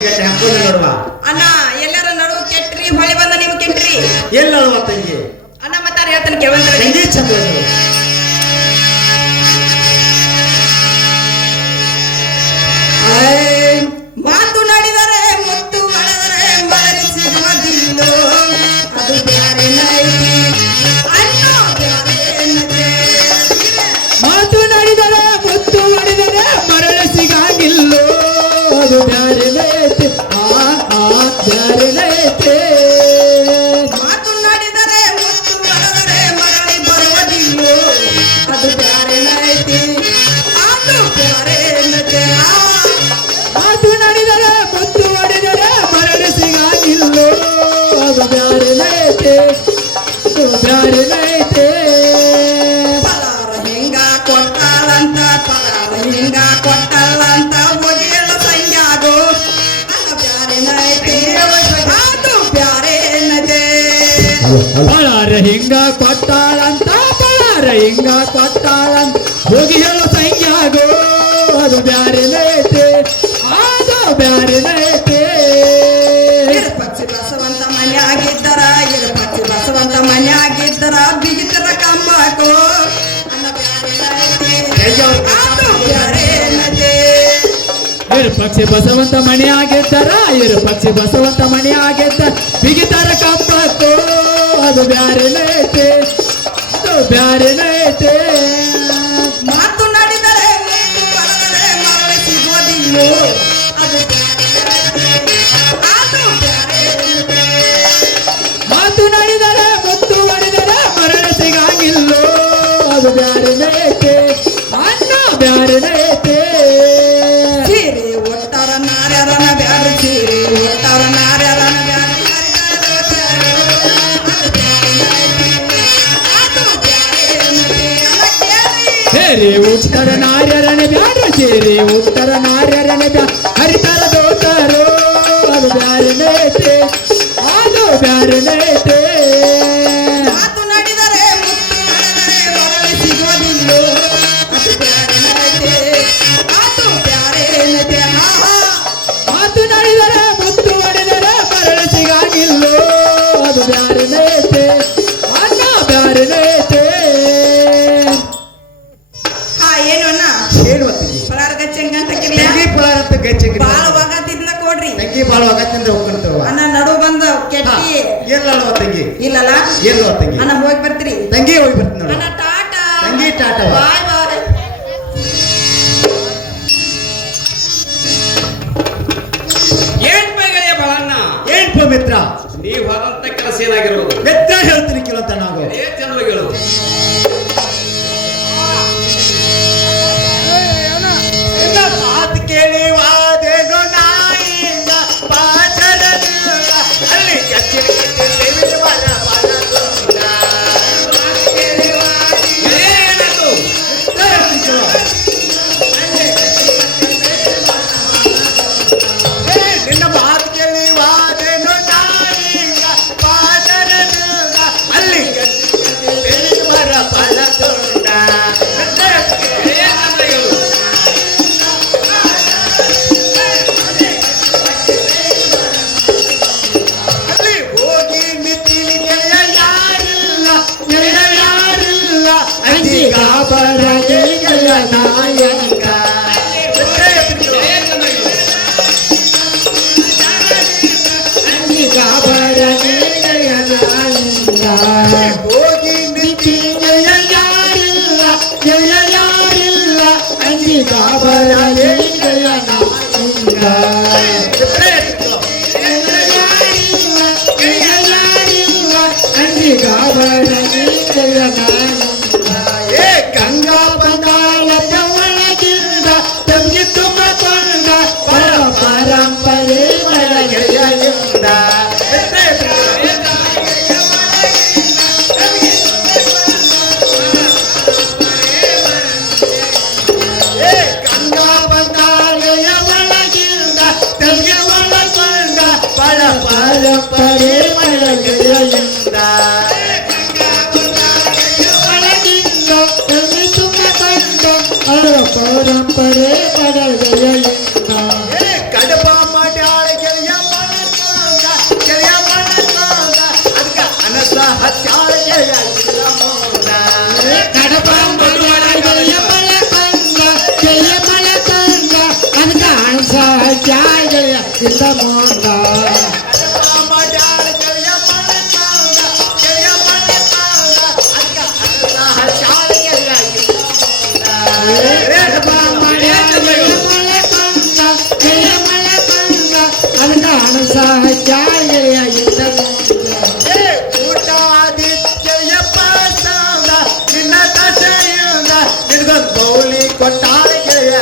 ನೋಡುವ ಅಣ್ಣ ಎಲ್ಲರ ನಡುವು ಕೆಟ್ರಿ ಹೊಳೆ ಬಂದ ನೀವು ಕೆಟ್ರಿ ಎಲ್ಲ ತಂಗಿ ಅಣ್ಣ ಮತ್ತಾರ ಹೇಳ್ತಾನೆ ಕೇವಂದ್ರೆ ತಂಗಿ ಚಂದ ಮಾತು ನಾಡಿದರೆ ಮುತ್ತು ಒಡೆದರೆ ಮಲರಿಸಿ ಮದಿಲ್ಲೋ ಅದು ಬ್ಯಾರೆ ನೈತಿ ಅನ್ನೋ ಮಾತು ನಾಡಿದರೆ ಮುತ್ತು ಒಡೆದರೆ ಮರಳ ಸಿಗಾಗಿಲ್ಲೋ ಅದು ಬ್ಯಾರೆ ನೈತಿ ಬ್ಯಾರೆ ನೈತಿ ಮಾತು ನಾಡಿದರೆ ಮುತ್ತು ಒಡೆದರೆ ಮರಳಿ ಬರುವುದಿಲ್ಲೋ ಅದು ಬ್ಯಾರೆ ನೈತಿ ಅದು ಬ್ಯಾರೆ ನೈತಿ ಮಾತು ನಾಡಿದರೆ ಮುತ್ತು ಒಡೆದರೆ ಮರಳ ಸಿಗಾಗಿಲ್ಲೋ ಅದು ಬ್ಯಾರೆ ನೈತಿ ಅದು ಬ್ಯಾರೆ ನೈತಿ ಪಲಾರ ಹಿಂಗ ಕೊಟ್ಟಾಳಂತ ಪಲಾರ ಹಿಂಗ ಕೊಟ್ಟಾಳಂತ ಒಗೆಯಲು ಸಂಗ್ಯಾಗೋ ಅದು ಬ್ಯಾರೆ ನೈತಿ ಅದು ಬ್ಯಾರೆ ನೈತಿ ಪಳಾರ ಹಿಂಗ ಕೊಟ್ಟಾಳಂತ ಪಳಾರ ಹಿಂಗ ಕೊಟ್ಟಾಳಂತ ಹೋಗಿ ಹೇಳೋ ಸಂಖ್ಯಾಗೋ ಅದು ಬ್ಯಾರೆ ನೈತೆ ಅದು ಬ್ಯಾರೆ ನೈತೆ ಪಕ್ಷಿ ಬಸವಂತ ಮನ್ಯಾಗಿದ್ದರ ಪಕ್ಷಿ ಬಸವಂತ ಮನ್ಯಾಗಿದ್ದರ ಬಿಗಿತರ ಕಮ್ಮಕೋ ಅನ್ನ ಬ್ಯಾರೆ ನೈತಿ ಅದು ಬ್ಯಾರೆ ನೈತಿ ಪಕ್ಷಿ ಬಸವಂತ ಮನೆ ಆಗಿದ್ದಾರ ಪಕ್ಷಿ ಬಸವಂತ ಮನೆ ಆಗಿದ್ದ ಬಿಗಿತಾರ ಕಂಬತ್ತೋ ಅದು ಬ್ಯಾರೆ ನೈತೆ ಅದು ಬ್ಯಾರೆ ನೈತೆ ಮಾತು ನಾಡಿದರೆ ಮುತ್ತು ಒಡೆದರೆ ಮರಳಿ ಸಿಗೋದಿಲ್ಲೋ ಅದು ಬ್ಯಾರೆ ನೈತಿ ಅದು ಬ್ಯಾರೆ ನೈತಿ ಮಾತು ನಾಡಿದರೆ ಮುತ್ತು ಒಡೆದರೆ ಮರಣ ಸಿಗಾಗಿಲ್ಲೋ ಅದು ಬ್ಯಾರೆ ನೈತೆ ಅನ್ನ ಬ್ಯಾರೆ ನೈತೆ ಸೀರೆ ಒಟ್ಟಾರ ನಾರ್ಯಾರನ ಬ್ಯಾರೆ ಸೀರೆ ಒಟ್ಟಾರ ನಾರ್ಯಾರನ ಬ್ಯಾರೆ ಸೇರಿ ಉತ್ತರ ನಾರ್ಯರನ ಬ್ಯಾಡ ಸೇರಿ ಉತ್ತರ ನಾರ್ಯರನ ಬ್ಯಾ ಹರಿತರ ದೋತರೋ ಅದು ಬ್ಯಾರೆ ನೈತೆ ಅದು ಬ್ಯಾರೆ ನೈತೆ ಮಾತು ನಾಡಿದರೆ ಮುತ್ತು ಒಡೆದರೆ ಮರಳಿ ಸಿಗೋದಿಲ್ಲೋ ಅದು ಬ್ಯಾರೆ ನೈತೆ ಅದು ಬ್ಯಾರೆ ನೈತೆ ಮಾತು ನಾಡಿದರೆ ಮುತ್ತು ಒಡೆದರೆ ಮರಣ ಸಿಗಾಗಿಲ್ಲೋ ಅದು ಬ್ಯಾರೆ ನೈತೆ ಅನ್ನ ಬ್ಯಾರೆ ನೈತೆ ಏನು ಅಣ್ಣ ಹೇಳುವ ತಂಗಿ ಪಲಾರ ಗಚ್ಚಂಗ ಅಂತ ಕಿರ್ಲ ತಂಗಿ ಪುಲಾರ ಅಂತ ಗಚ್ಚಿ ಬಾಳ ಒಗತಿದ್ನ ಕೊಡ್ರಿ ತಂಗಿ ಬಾಳ ಆಗತ್ತಿಂದ ಹೋಗ್ಕೊಂತವ ಅಣ್ಣ ನಡು ಬಂದ ಕೆಟ್ಟಿ ಎಲ್ಲ ತಂಗಿ ಇಲ್ಲಲ್ಲ ಎಲ್ಲ ತಂಗಿ ಅಣ್ಣ ಹೋಗಿ ಬರ್ತೀರಿ ತಂಗಿ ಹೋಗಿ ಬರ್ತೀನಿ ನೋಡು ಅಣ್ಣ ಟಾಟಾ ತಂಗಿ ಟಾಟಾ ಬಾಯ್ ಬಾಯ್ ಏನ್ ಬಗೆಯ ಬಹಳಣ್ಣ ಏನ್ ಮಿತ್ರ ನೀವು ಹೋದಂತ ಕೆಲಸ ಏನಾಗಿರೋದು ಮಿತ್ರ ಹೇಳ್ತೀನಿ ಕೇಳಂತ ನಾವು ಏ ಚಂದವಾಗಿ ಹೇಳೋದು ಮಾತು ಕೇಳಿ ವಾದೇನು ನಾಯಿಯಿಂದ ಪಾಚರದಿಲ್ಲ ಅಲ್ಲಿ ಏನಾಯ್ತು ನಿನ್ನ ಮಾತು ಕೇಳಿ ವಾದೇನು ನಾಯಿಯಿಂದ ಪಾಚರದಿಲ್ಲ ಅಲ್ಲಿ ಮರ ಫಲ ತುಂಡ ಏ ಚಂದವಾಗಿ ಹೇಳೋದು ಅಲ್ಲಿ ಹೋಗಿ ಮಿತಿಲಿ ಗೆಳೆಯ ಯಾರಿಲ್ಲ ಗೆಳೆಯ ಯಾರಿಲ್ಲ ಅಂದಿ ಗಾಬರ ಗೆಳೆಯ ನಾಯಕ ಏ ಚಂದವಾಗಿ ಹೇಳೋದು ಅಂಗಿ ಗಾಬರ ಗೆಳೆಯ ನಾಯಿಂದ ಹೋಗಿ ಮಿತಿ ಗೆಳೆಯ ಯಾರಿಲ್ಲ ಗೆಳೆಯ ಯಾರಿಲ್ಲ ಅಂದಿ ಗಾಬರ ಗೆಳೆಯ ನಾಯಕ ಅಂಗಿ ಗಾಬರ ಗೆಳೆಯ ನಾಯಿಂದ ಏ ಗಂಗಾ ಬಂದಾಳ ಒಳಗಿಂದ ತಮಗೆ ತುಂಬಿಕೊಂಡ ಪರಂಪರೆ ಗೆಳೆಯಿಂದ ಏ ಗಂಗಾ ಬಂದಾಳೆಯ ಒಳಗಿಂದ ತಮಗೆ ಒಳಗೊಂಡ ಪರಂಪರೆ ಗೆಳೆಯಿಂದ ಒಳಗಿಂದ ತಲೆ ತುಂಬಿಕೊಂಡು ಅವರ ಪರಂಪರೆ ಪಡೆದೆಯಿಂದ ಕಡಪ ಮಾಡ್ಯಾಳ ಇಂದ ಮುಂದ ಮಾಡ್ಯಾಳ ಗೆಳೆಯ ಮನಕಾಂಗ ಗೆಳೆಯ ಮನಕಾಂಗ ಅಕ್ಕ ಅನ್ನ ಹಚ್ಚಾಳ ಗೆಳೆಯ ರೇಖಾ ಮಾಡ್ಯಾಳ ಗೆಳೆಯ ಮಲಕಂದ ಗೆಳೆಯ ಮಲಕಂದ ಅದನ್ನ ಅಣಸ ಗೆಳೆಯ ಇಂದ ಮುಂದ ಊಟ ಆದಿತ್ಯ ಪಾಸಾಂಗ ನಿನ್ನ ದಶೆಯಿಂದ ನಿನಗೊಂದು ಗೌಳಿ ಕೊಟ್ಟಾಳ ಗೆಳೆಯ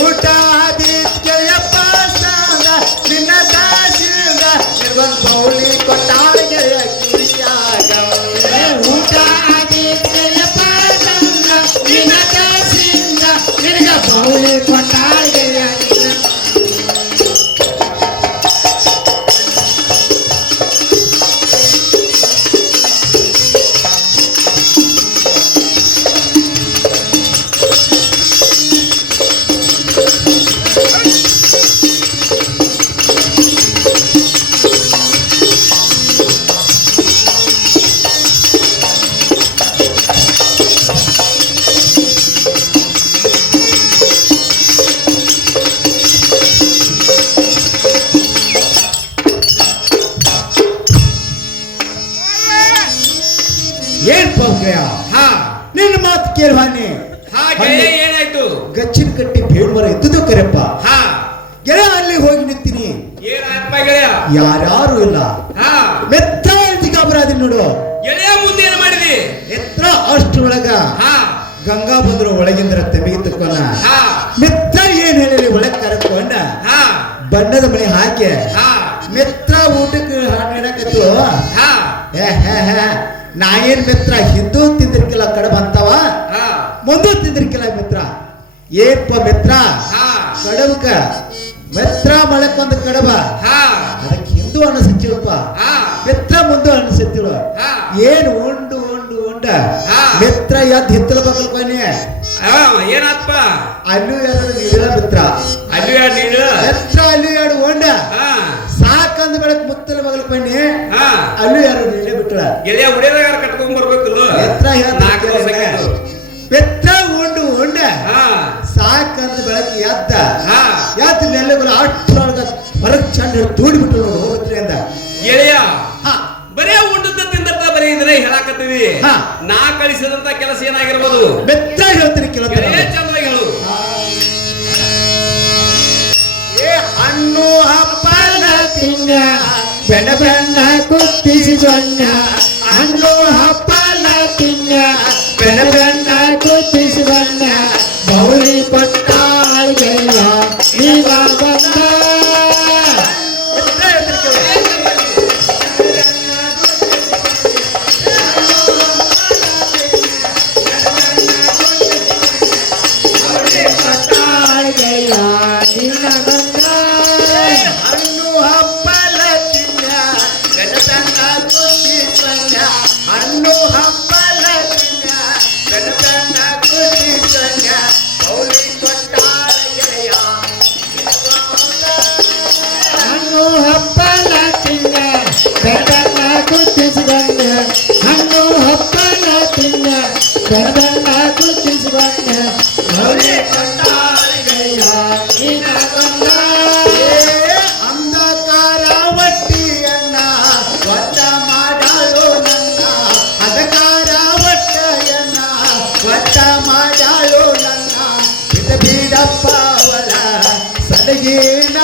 ಊಟ ಆದಿತ್ಯ ಪಾಸಾಂಗ ನಿನ್ನ ದಶೆಯಿಂದ ನಿನಗೊಂದು ಗೌಳಿ ಕೊಟ್ಟಾಳ ಗೆಳೆಯ ಕಿವಿಯಾಗ ಊಟ ಆದಿತ್ಯ ಪಾಸಂಗ ನಿನ್ನ ಕಾಸಿಂದ ನಿನಗ ಬೌಳಿ ಕೊಟ್ಟಾಳ ಗೆಳೆಯ ಏನ್ ಪಂಕಯ ಹಾ ನಿನ್ನ ಮಾತು ಕೇಳುವಾನೆ ಹಾ ಗೆಳೆಯ ಏನಾಯ್ತು ಗಚ್ಚಿನ ಕಟ್ಟಿ ಬೇಡ್ಮರ ಇದ್ದುದು ಕರೆಪ್ಪ ಹಾ ಗೆಳೆಯ ಅಲ್ಲಿ ಹೋಗಿ ನಿಂತೀನಿ ಏನಾಯ್ತಪ್ಪ ಗೆಳೆಯ ಯಾರ್ಯಾರು ಇಲ್ಲ ಹಾ ಮೆತ್ತ ಗಾಬರಾದಿ ನೋಡು ಗೆಳೆಯ ಮುಂದೆ ಏನ್ ಮಾಡಿದಿ ಎತ್ರ ಅಷ್ಟರೊಳಗ ಹಾ ಗಂಗಾ ಬಂದ್ರು ಒಳಗಿಂದ್ರ ತೆಮಿಗೆ ತಕ್ಕೋಣ ಹಾ ಮೆತ್ತ ಏನ್ ಹೇಳಿ ಒಳಗ್ ಕರ್ಕೊಂಡ ಹಾ ಬಣ್ಣದ ಮನೆ ಹಾಕಿ ಹಾ ಮೆತ್ರ ಊಟಕ್ಕೆ ಹಾಡಕತ್ತು ಹಾ ನಾ ಏನ್ ಮಿತ್ರ ಹಿಂದೂ ತಿಂದಿರ್ಕಿಲ್ಲ ಕಡಬ ಅಂತವ ಹಾ ಮುಂದೂ ತಿಂದಿರ್ಕಿಲ್ಲ ಮಿತ್ರ ಏಪ್ಪ ಮಿತ್ರ ಹಾ ಕಡಬಕ ಮಿತ್ರ ಮಳಕ್ಕೊಂದು ಕಡಬ ಹಾ ಅದಕ್ಕೆ ಹಿಂದೂ ಅನಿಸುತ್ತಿಳಪ್ಪ ಹಾ ಮಿತ್ರ ಮುಂದೆ ಅನಿಸುತ್ತಿಳು ಹಾ ಏನ್ ಉಂಡು ಉಂಡು ಉಂಡ ಹಾ. ಮಿತ್ರ ಎದ್ದು ಹಿತ್ತಲ ಬಕ್ಕಲ್ ಕೊನೆ ಹಾ ಏನಾತ್ಪ ಅಲ್ಲೂ ಎರಡು ನೀಡಿಲ್ಲ ಮಿತ್ರ ಅಲ್ಲಿ ನೀನು ಮಿತ್ರ ಅಲ್ಲೂ ಎರಡು ಉಂಡ ಹಾ ಸಾಕಂದ ಬೆಳಕ್ ಮುತ್ತಲ ಬಗಲ್ ಕೊನೆ ಹಾ ಅಲ್ಲೂ ಎರಡು ನೀಡೇ ಬಿಟ್ಳ ಗೆಳೆಯ ಉಡಿಯದಾಗ ಕಟ್ಕೊಂಡ್ ಬರ್ಬೇಕಲ್ಲ ಮಿತ್ರ ನಾಲ್ಕು ದಿವಸ ಆಯ್ತು. ಮಿತ್ರ ಉಂಡು ಉಂಡ ಹಾ ಸಾಕಂದ ಬೆಳಕ್ ಎದ್ದ ಹಾ ಎದ್ದ ನೆಲ್ಲಗಳು ಅಷ್ಟರೊಳಗ ಹೊರಗ್ ಚಂದ ಹಿಡ್ದು ದೂಡ್ಬಿಟ್ರು ನೋಡು ಹೋಗ್ರಿಂದ ಗೆಳೆಯ ಹಾ ಬರೇ ಊಟದ ತಿಂದತ್ತ ಬರೀ ಇದ್ರೆ ಹೇಳಾಕತ್ತೀವಿ ಹಾ. ನಾ ಕಳಿಸಿದಂತ ಕೆಲಸ ಏನಾಗಿರ್ಬೋದು ಮೆತ್ತ ಹೇಳ್ತೀನಿ ಕೆಲಸ ಗೆಳೆಯ ಚಂದವಾಗಿ ಹೇಳು ಏ ಹಣ್ಣು ಹಪ್ಪಲ ತಿಂಗ ಬೆಣ್ಣ ಬೆಣ್ಣ ಕುತ್ತಿಸಿ ಬಣ್ಣ ಹಣ್ಣು ಹಪ್ಪಲ ತಿಂಗ ಬೆಣ್ಣ ಬೆಣ್ಣ ಕುತ್ತಿಸಿ ಬಣ್ಣ ಬೌಳಿ ಕೊಟ್ಟಾಳ ಗೆಳೆಯ ಈಗ ಬಂದ ಕೊಟ್ಟಾಳ ಗೆಳೆಯ ಈಗ ಬಂದ ಹಣ್ಣು ಹಪ್ಪಲ ತಿನ್ನ ಗಣತನ ಕುಸಿ ಸಣ್ಣ ಹಣ್ಣು ಹಪ್ಪಲ ತಿನ್ನ ಗಣತನ ಕುಸಿ ಸಣ್ಣ ಗೌರಿ ಕೊಟ್ಟಾಳ ಗೆಳೆಯ ಹಣ್ಣು ಹಪ್ಪಲ ತಿನ್ನ ಬೆಣ್ಣ ಕುತ್ತಿಸಿ ಬಣ್ಣ ಹಣ್ಣು ಹಪ್ಪಲ ತಿನ್ನ ಬೆಣ್ಣ ಕುತ್ತಿಸಿ ಬಣ್ಣ ಬೌಳಿ ಕೊಟ್ಟಾಳ ಗೆಳೆಯ ಈಗ ಬಂದ ಅಂಧಕಾರ ಒಟ್ಟಿಯನ್ನ ಒಟ್ಟ ಮಾಡಾಳು ನನ್ನ ಅಂಧಕಾರ ಒಟ್ಟಯನ್ನ ಒಟ್ಟ ಮಾಡಾಳು ನನ್ನ ಬಿಡ ಬಿಡಪ್ಪ ಅವಳ ಸಲಗೇನ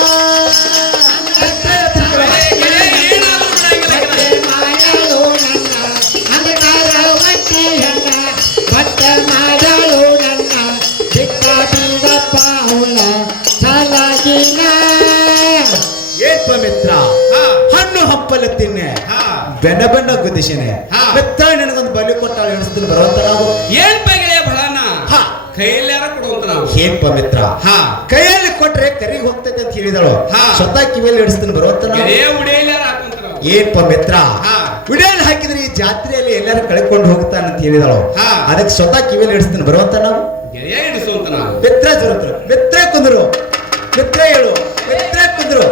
ಗೆಳೆಯ ಏನಾದ್ರೂ ಬಿಡಂಗಿಲ್ಲ ಮಾಡಲು ನನ್ನ ಅಂಧಕಾರ ಒಟ್ಟೆಯನ್ನ ಒಟ್ಟ ಮಾಡಲು ನನ್ನ ಬಿಟ್ಟ ಬೀಡಪ್ಪ ಅವಳ ಸಲಾಗಿನ ಏಪ್ಪ ಮಿತ್ರ ಹಾ ಹಣ್ಣು ಹಪ್ಪಲ ತಿನ್ನೆ ಹಾ ಬೆನ್ನ ಬೆನ್ನ ಗುದ್ದಿಸಿನೆ ಹಾ. ಮಿತ್ರ ನಿನಗೊಂದು ಬಲಿ ಕೊಟ್ಟಾಳು ಎಣಿಸ್ತೀನಿ ಬರುವಂತ ನಾವು ಏನ್ ಗೆಳೆಯ ಬಹಳನ ಹಾ ಕೈಯಲ್ಲಾರ ಕೊಡುವಂತ ನಾವು ಏಪ್ಪ ಮಿತ್ರ ಹಾ ಕೈಯಲ್ಲಿ ಕೊಟ್ರೆ ಕರಿಗೆ ಹೋಗ್ತೈತೆ ಅಂತ ಹೇಳಿದಳು ಹಾ. ಸ್ವತಃ ಕಿವಿಯಲ್ಲಿ ಹಿಡಿಸ್ತೀನಿ ಬರುವಂತ ನಾವು ಗೆಳೆಯ ಉಡಿಯಲ್ಲಾರ ಹಾಕುವಂತ ನಾವು ಏಪ್ಪ ಮಿತ್ರ ಹಾ. ವಿಡಿಯೋಲ್ ಹಾಕಿದ್ರೆ ಈ ಜಾತ್ರೆಯಲ್ಲಿ ಎಲ್ಲರೂ ಕಳ್ಕೊಂಡು ಹೋಗ್ತಾನೆ ಅಂತ ಹೇಳಿದಳು ಹಾ. ಅದಕ್ಕೆ ಸ್ವತಃ ಕಿವಿಯಲ್ಲಿ ಹಿಡಿಸ್ತೀನಿ ಬರುವಂತ ನಾವು ಗೆಳೆಯ ಹಿಡಿಸುವಂತ ನಾವು ಮಿತ್ರ ಜರುತ್ರು ಮಿತ್ರ ಕುಂದ್ರು ಮಿತ್ರ ಹೇಳು ಮಿತ್ರ ಕುಂದ್ರು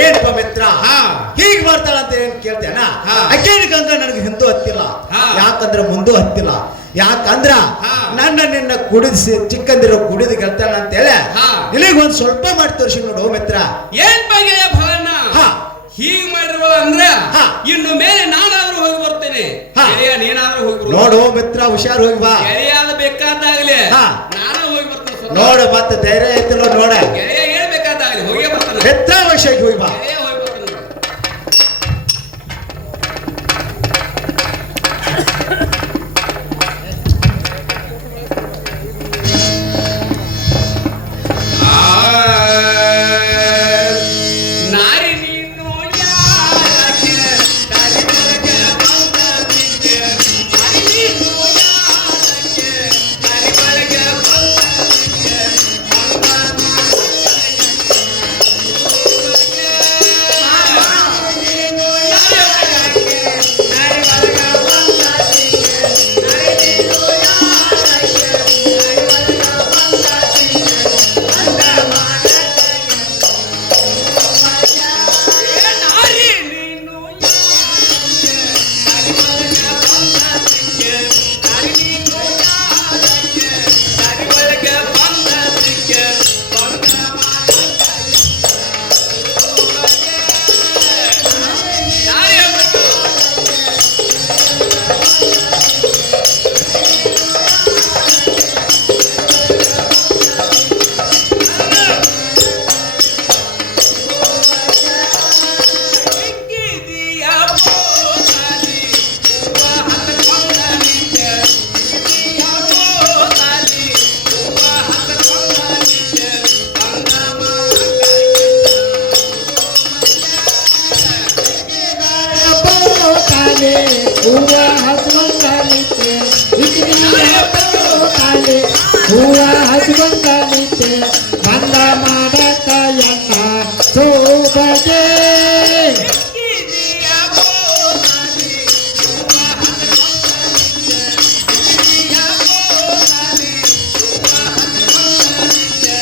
ಏನ್ಪ ಮಿತ್ರ ಹಾ ಹೀಗ್ ಮಾಡ್ತಾಳ ಅಂತ ಏನ್ ಕೇಳ್ತೇನ ಹಾ. ಅಕ್ಕೇನಿಕಂತ ನನಗೆ ಯಾಕಂದ್ರೆ ಮುಂದೂ ಹತ್ತಿಲ್ಲ. ಯಾಕಂದ್ರ ಹಾ. ನನ್ನ ನಿನ್ನ ಕುಡಿಸಿ ಚಿಕ್ಕಂದಿರೋ ಕುಡಿದು ಗೆಲ್ತಾನ ಅಂತ ಹೇಳಿ ಹಾ. ಇಲ್ಲಿಗೆ ಒಂದ್ ಸ್ವಲ್ಪ ಮಾಡಿ ತೋರಿಸಿ ನೋಡು ಮಿತ್ರ. ಏನ್ ಗೆಳೆಯ ಫಲನ ಹಾ. ಹೀಗ್ ಮಾಡಿರುವ ಅಂದ್ರೆ ಹಾ. ಇನ್ನು ಮೇಲೆ ನಾನಾದ್ರೂ ಹೋಗಿ ಬರ್ತೇನೆ. ಹಾ. ಗೆಳೆಯ ನೀನಾದ್ರೂ ಹೋಗಿ ಬರು. ನೋಡು ಮಿತ್ರ, ಹುಷಾರ್ ಹೋಗಿ ಬಾ. ಗೆಳೆಯಾದ ಬೇಕಾದಾಗ್ಲಿ ಹಾ. ನಾನು ಹೋಗಿ ಬರ್ತೇನೆ ಸ್ವಲ್ಪ. ನೋಡು ಮತ್ತೆ ಧೈರ್ಯ ಐತಿಲ್ಲ ನೋಡ. ಗೆಳೆಯ ಏನ್ ಬೇಕಾದಾಗ್ಲಿ ಹೋಗಿ ಬರ್ತಾನೆ. ಮಿತ್ರ ಅವಶ್ಯಕ್ಕೆ ಹೋಗಿ ಬಾ. ಗೆಳೆಯ ಹೋಗಿ ಬರ್ತಾನೆ ನೋಡು. ನಾರಿ ನೀನು ಯಾಕೆ ತರಿಮಳಗೆ ಬಂದನಿಗೆ? ನಾರಿ ನೀನು ಯಾಕೆ ತರಿಮಳಗೆ ಬಂದನಿಗೆ? ನಾರಿ ನೀನು ಯಾಕೆ ತರಿಮಳಗೆ ಬಂದನಿಗೆ? ನಾರಿ ನೀನು ಯಾಕೆ ತರಿಮಳಗೆ ಬಂದನಿಗೆ? ಬಂದ ನಾರಿ ಹೇಳ್ಬೇಕು. ಇಕ್ಕಿದೀಯ ಬೋನಾಲಿ ಹೂವ ಹತ್ತಕೊಂಡನಿಗೆ. ಇಕ್ಕಿದೀಯ ಬೋನಾಲಿ ಹೂವ ಹತ್ತಕೊಂಡನಿಗೆ. ಬಂದ ಕಾಲೆ ಹೂವ ಹಚ್ಕೊಂಡಲಿತ್ತೆ, ಕಾಲೆ ಹೂವ ಹಚ್ಕೊಂಡಲಿತ್ತೆ, ಬಂದ ಮಾಡಕ ಎನ್ನ ಸೋಬಗೆ. ಇಕ್ಕಿದೀಯ ಬೋನಾಲಿ ಹೂವ ಹತ್ತಕೊಂಡನಿಗೆ. ಇಕ್ಕಿದೀಯ ಬೋನಾಲಿ ಹೂವ ಹತ್ತಕೊಂಡನಿಗೆ.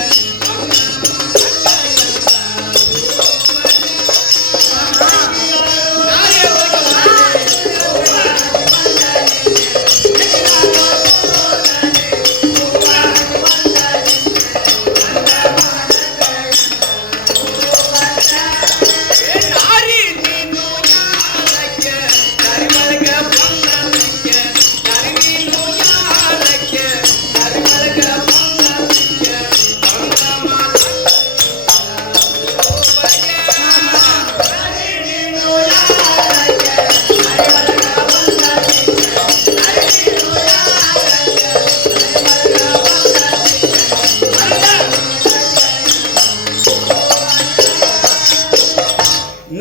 ನಾರಿ ಹೇಳ್ಬೇಕು. ನಾರಿ ನೀನು ಯಾರಕ್ಕೆ ತರಿಮಳಗೆ ಬಂದನಿಗೆ? ನಾರಿ ನೀನು ಯಾರಕ್ಕೆ ತರಿಮಳಗೆ ಬಂದನಿಗೆ? ಬಂದ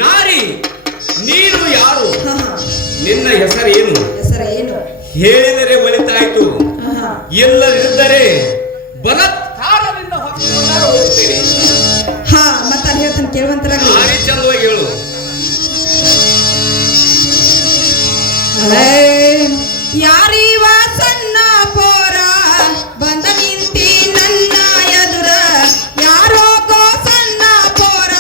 ನಾರಿ ನೀನು ಯಾರು? ನಿನ್ನ ಹೆಸರೇನು? ಹೆಸರು ಏನು? ಹೇಳಿದರೆ ಒಳಿತಾಯ್ತು, ಆಹಾ. ಇಲ್ಲದಿದ್ದರೆ ಬಲತ್ಕಾರದಿಂದ ಹೊತ್ತುಕೊಂಡಾರು ಹೋಗ್ತೇನೆ. ಹಾ ಮತ್ತ ಹೇಳ್ತಾನೆ ಕೇಳುವಂತರಾಗ್ಲಿ. ನಾರಿ ಚಂದವಾಗಿ ಹೇಳು. ಯಾರೀವ ಸಣ್ಣ ಪೋರ ಬಂದ ನಿಂತಿ ನನ್ನ ಎದುರ? ಯಾರೋ ಗೋ ಸಣ್ಣ ಪೋರ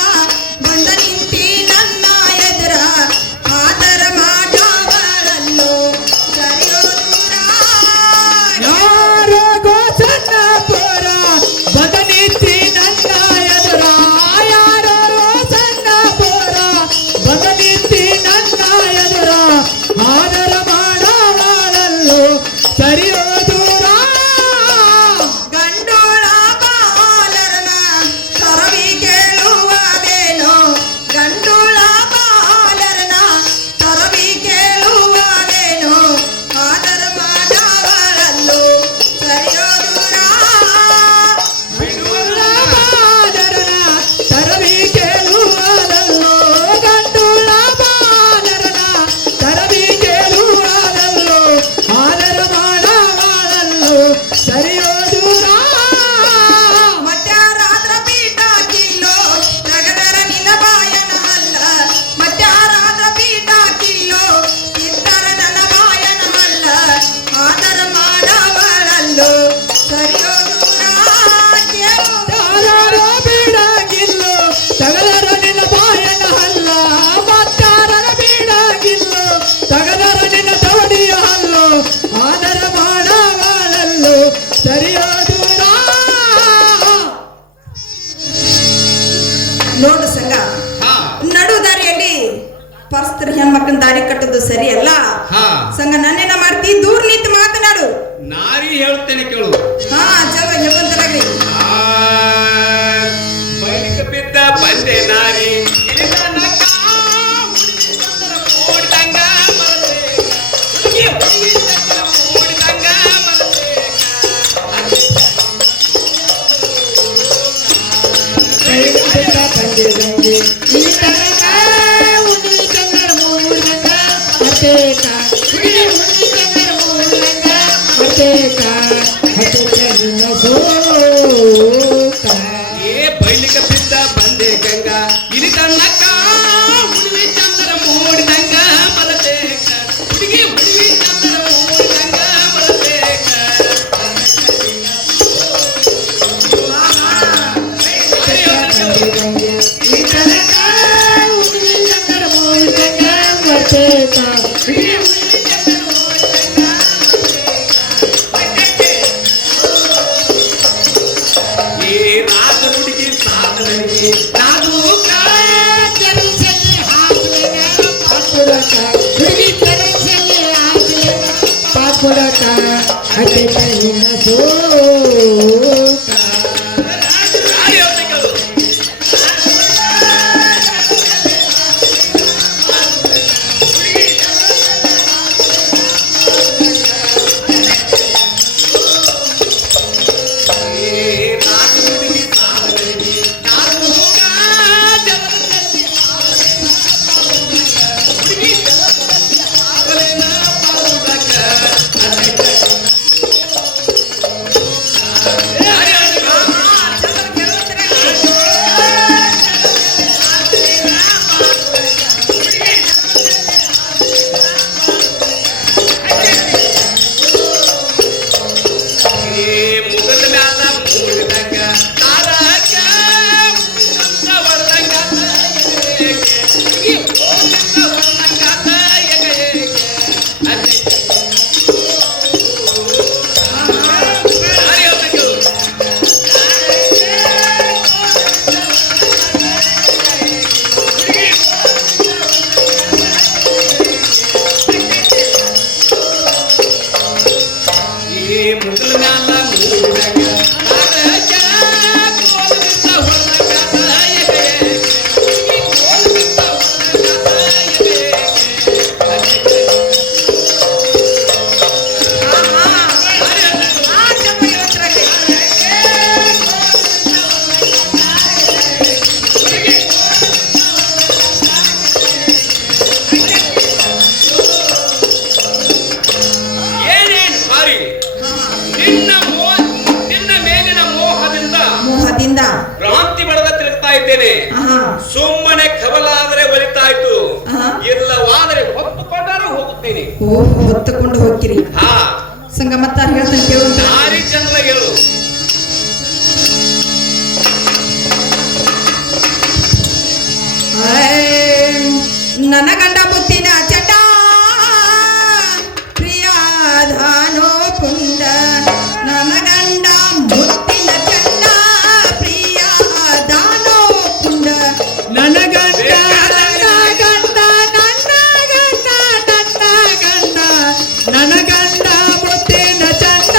ಬಂದ ನಿಂತಿ ನನ್ನ ಎದುರ? ಆದರ ಮಾಡವಳನ್ನು ಸರಿಯೋ ದೂರ. ಯಾರೋ ಗೋಸನ್ನ ಪೋರ ಬಂದ ನಿಂತಿ ನನ್ನ ಎದುರ, ಯಾರೋ ಗೋಸನ್ನ ಪೋರ ಬಂದ ನಿಂತಿ ನನ್ನ ಎದುರ, ಆದರ ಮಾಡವಳನ್ನು ಸರಿ ಸರಿಯೋ ದೂರ. ನೋಡು ಸಂಗ, ಹಾ ನಡು ದಾರಿಯಲ್ಲಿ ಪರಸ್ಪರ ಹೆಣ್ಮಕ್ಳನ್ನ ದಾರಿ ಕಟ್ಟೋದು ಸರಿ ಅಲ್ಲ. ಹಾ ಸಂಗ ನನ್ನೇನ ಮಾಡ್ತಿ, ದೂರ ನಿಂತು ಮಾತನಾಡು. ನಾರಿ ಹೇಳ್ತೇನೆ ಕೇಳು. ಹಾ ಚಲೋ ಹೇಳ್ಕೊಂತಾರಾಗ್ರಿ. ಬಳಿಕ ಬಿದ್ದ ಬಂದೆ ನಾರಿ ಇಳಿದ ನಕ್ಕ ಓಡಿದಂಗ ಮರದೇಗ. ಹುಡುಗಿ ಹುಡುಗಿದ್ದ ಓಡಿದಂಗ ಮರದೇಗ. ಕೈಬಿಟ್ಟ ಬಂದಿದಂಗೆ ಈ ತನಕ ಉಡಿ ಚಂದ್ರ ಮೂರ್ದಂಗ ಹತ್ತೇಕ. ಉಡಿ ಚಂದ್ರ ಮೂರ್ದಂಗ ಹತ್ತೇಕ. ಹತ್ತೇಕ ನಿನ್ನ ಸೋಕ. ಏ ಬೈಲಿಕ ಬಿದ್ದ ಬಂದೆ ಗಂಗಾ ಇಳಿದ ನಕ್ಕ ಹುಡುಗಿ ಚಂದ್ರ ಮೂಡಿದಂಗ ಮರದೇಗ. ಹುಡುಗಿ ಹುಡುಗಿ ಚಂದ್ರ ಮೂಡಿದಂಗ ಮರದೇಗ. ಬಂದಿದಂಗೆ ಈ ತನಕ ಉಡಿ ಚಂದ್ರ ಮೂರ್ದಂಗ ಹತ್ತೇಕ. ಉಡಿ ಚಂದ್ರ ಮೂರ್ದಂಗ ಏ ರಾಜ ಹುಡುಗಿ ಸಾಧ ಹುಡುಗಿ ನಾನು ಕೆರಸಲ್ಲಿ ಹಾಕುವೆನ ಪಾಪುಲಕ. ಹುಡುಗಿ ಕೆರಸಲ್ಲಿ ಹಾಕುವೆನ ಪಾಪುಲಕ. ಹತ್ತೇಕ ನಿನ್ನ ಸೋಕ. ನಾರಿ ಹೇಳ್ತೇನೆ ಕೇಳು. ಏ ರಾಜ ಹುಡುಗಿ ಸಾಧ ಹುಡುಗಿ ನಾನು ಜಲದಲ್ಲಿ ಹುಡುಗಿ ಜಲದಲ್ಲಿ ಆಗಲೇನ ಪಾವುದಕ್ಕ. ನಾರಿ ಹೇಳ್ತೇನೆ ಕೇಳು. ಏ ಮುಗದ ಮ್ಯಾಲ ಮೂಡಿದಂಗ ತಾರಕ ಮುಗದ ಹೊರದಂಗ ಏಕೆ. ಈ ಮುಗದ ಹೊರದಂಗ ಏಕೆ. ನಾರಿ ಹೇಳ್ತೇನೆ ಕೇಳು. ಈ ಮುಗಲ ಮ್ಯಾಲ ಮೂಡಿದಂಗ ತಾರಕ ಕೋಲದಿಂದ ಹೊರದಂಗ ಏಕೆ. ಈ ಕೋಲದಿಂದ ಹೊರದಂಗ ಏಕೆ. ಏನೇನು ಸಾರಿ ನಿನ್ನ ಮೇಲಿನ ಮೋಹದಿಂದ ಭ್ರಾಂತಿ ಬಡದ ತಿರುಗ್ತಾ ಇದ್ದೇನೆ. ಆಹಾ. ಸುಮ್ಮನೆ ಕವಲಾದರೆ ಒಲಿತಾಯ್ತು, ಆಹಾ. ಇಲ್ಲವಾದರೆ ಹೊತ್ತುಕೊಂಡರೂ ಹೋಗುತ್ತೇನೆ. ಹೊತ್ತುಕೊಂಡು ಹೋಗ್ತೀರಿ. ಹಾ ಸಂಗ ಮತ್ತಾರ ಹೇಳ್ತಾನೆ ಕೇಳುವಂತ. ನಾರಿ ಚಂದ್ರ ಹೇಳು. ನನ್ನ ಗಂಡ ಮುತ್ತಿನ ಚಟ ಪ್ರಿಯಾಧಾನೋ ಪುಂಡ. ನನ್ನ ಗಂಡ ಮುತ್ತಿನ ಚಟ ಪ್ರಿಯಾಧಾನೋ ಪುಂಡ. ನನ್ನ ಗಂಡ ನನ್ನ ಗಂಡ ನನ್ನ ಗಂಡ ನನ್ನ ಗಂಡ ನನ್ನ ಗಂಡ ಮುತ್ತಿನ ಚಂದ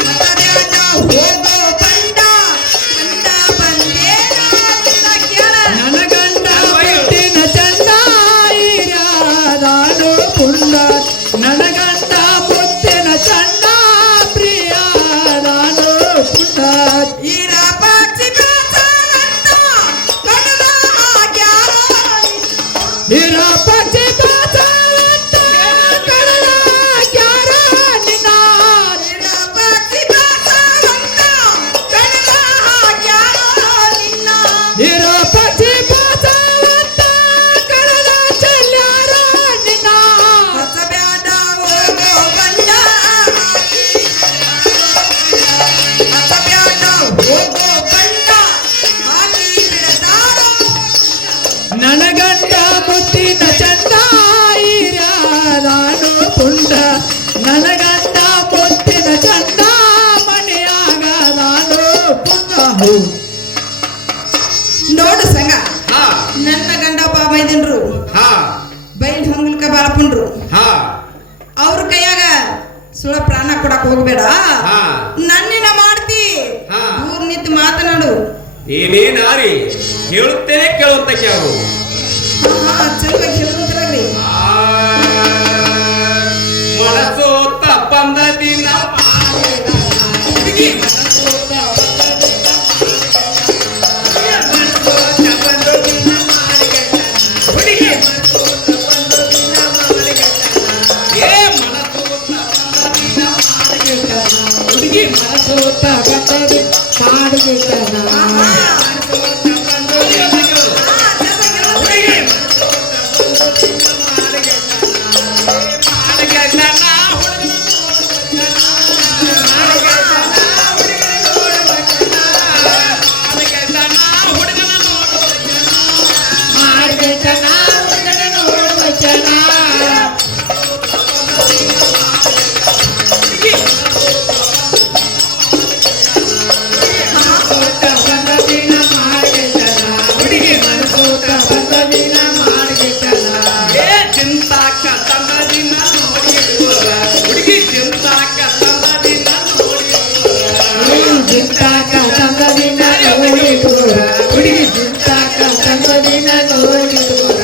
ಮತಬ್ಯಾಡ ಹೋಗೋ ಬಂಡ ಅಂತ ಬಂದೇನ ಅಂತ ಕೇಳ ನನ್ನ ಗಂಡ ಮುತ್ತಿನ ಚಂದ ಇರಾದಾನು ಪುಂಡ ನನ್ನ ಗಂಡ ಮುತ್ತಿನ ಚಂದ ಪ್ರಿಯಾದಾನು ಪುಂಡ ಈರ ಪಕ್ಷಿ ಬೇಸಾಗಂತ ಕಡಲ ಹಾಗ್ಯಾರ ಹಿರ ಪಕ್ಷಿ ಪಾಸವಂತ ಕಡಲ ಕ್ಯಾರ ನಿನ್ನ ಈರ ಪಕ್ಷಿ ಬೇಸಾಗಂತ ಕಡಲ ಹಾಗ್ಯಾರ ನಿನ್ನ ಹಿರ ಪಕ್ಷಿ ಪಾಸವಂತ ಕಡಲ ಚೆಲ್ಯಾರ ನಿನ್ನ ಮತಬ್ಯಾಡ ಹೋಗೋ ಬಂಡ ಮತಬ್ಯಾಡ ಹೋಗೋ ಬಂಡ ಹಾಕಿ ಬಿಡತಾರ ನನ್ನ ಗಂಡ ಮುತ್ತಿನ ಚಂದ ಇರಾದಾನು ಪುಂಡ ನನ್ನ ಗಂಡ ಮುತ್ತಿನ ಚಂದ ಮನೆಯಾಗದಾನು ಪುಂಡ ನೋಡು ಸಂಗ ಹಾ ನನ್ನ ಗಂಡಪ್ಪ ಮೈದನ್ರು ಹಾ ಬೈಲ್ ಹೊಂಗಲ್ಕ ಬಾಳಪುಂಡ್ರು ಹಾ ಅವ್ರ ಕೈಯಾಗ ಸುಳ ಪ್ರಾಣ ಕೊಡಕ್ ಹೋಗ್ಬೇಡ ಹಾ. ನನ್ನಿನ ಮಾಡ್ತಿ ಹಾ. ದೂರ ನಿಂತು ಮಾತನಾಡು ಏನೇನಾರಿ ಹೇಳುತ್ತೇನೆ ಕೇಳುವಂತ ಕ್ಯಾವು ಚಲವಾಗಿ ಹೇಳ್ಕೊಂತಾರ್ರಿ ಮನಸೋತ ಬಂದ ದಿನ ಹುಡುಗಿ ಹುಡುಗಿ ಏ ಮನಸೋತ ಹುಡುಗಿ ಮನಸೋತ ಬಂದದಿ ಮಾಡಿಬಿಟ್ಟನ ಮಾಡಿಬಿಟ್ಟನ ಹುಡುಗನ ನೋಡುವಚನ ಮನಸೋತ ಬಂದ ದಿನ ಮಾಡಿಬಿಟ್ಟನ ಹುಡುಗಿ ಮನಸೋತ ಬಂದ ದಿನ ಮಾಡಿಬಿಟ್ಟನ ಚಿಂತಾಕ ತನ್ನ ದಿನ ನೋಡಿಡುವ ಹುಡುಗಿ ಚಿಂತಾಕ ತನ್ನ ದಿನ ನೋಡಿಡುವ ಜಿಂತಾಕ ತಂದದಿನ ನೋಡಿ ದೂರ ಹುಡುಗಿ ಜಿಂತಾಕ ತಂದದಿನ ನೋಡಿ ದೂರ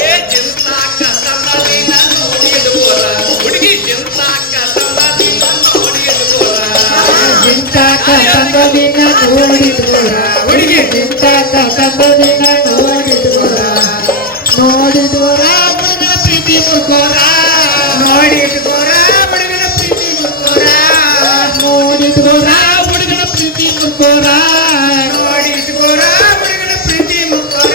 ಏ ಚಿಂತಾಕ ತನ್ನ ದಿನ ನೋಡಿಡುವ ಹುಡುಗಿ ಚಿಂತಾಕ ತನ್ನ ದಿನ ನೋಡಿಡುವ ಜಿಂತಾಕ ತಂದದಿನ ನೋಡಿ ದೂರ ಹುಡುಗಿ ಜಿಂತಾಕ ತಂದದಿನ ನೋಡಿ ದೂರ ನೋಡಿ ದೂರ ಹುಡುಗನ ಪ್ರೀತಿ ಮುರ್ಕೋರ ನೋಡಿ ದೂರ ಹುಡುಗನ ಪ್ರೀತಿ ಮುರ್ಕೋರ ನೋಡಿ ದೂರ ಹುಡುಗನ ಪ್ರೀತಿ ಮುರ್ಕೋರ ನೋಡಿ ದೂರ ಹುಡುಗನ ಪ್ರೀತಿ ಮುರ್ಕೋರ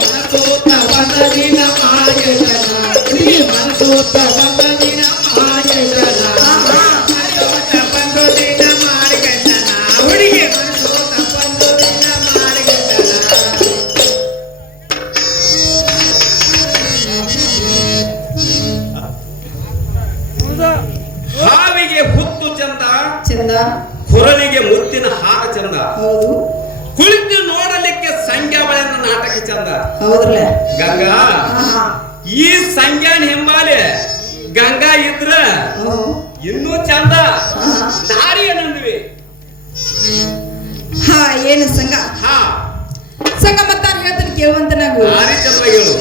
ಮನಸೋತ ಬಂದ ದಿನ ಮಾಡಿದನ ಹುಡುಗಿ ಮನಸೋತ ಬಂದ ದಿನ ಮಾಡಿದನ ಮನಸೋತ ಬಂದ ದಿನ ಮಾಡಿದನ ಹುಡುಗಿ ಮನಸೋತ ಬಂದ ದಿನ ಮಾಡಿದನ ಹಾವಿಗೆ ಹುತ್ತು ಚಂದ ಚಂದ ಕುರಲಿಗೆ ಮುತ್ತಿನ ಹಾರ ಚಂದ ಹೌದು ಕುಳಿತು ನೋಡಲಿಕ್ಕೆ ಸಂಖ್ಯಾ ಬಳೆಯನ್ನ ನಾಟಕ ಚಂದ ಹೌದ್ರಲ್ಲ ಗಂಗಾ ಈ ಸಂಜ್ಞಾನ ಹಿಂಬಾಲೆ ಗಂಗಾ ಇದ್ರ ಇನ್ನೂ ಚಂದ ನಾರಿ ಏನಂದ್ವಿ ಹಾ ಏನು ಸಂಘ ಹಾ ಸಂಘ ಮತ್ತಾರು ಹೇಳ್ತಾನೆ ಕೇಳುವಂತ ನಾವು ನಾರಿ ಚಂದವಾಗಿ ಹೇಳು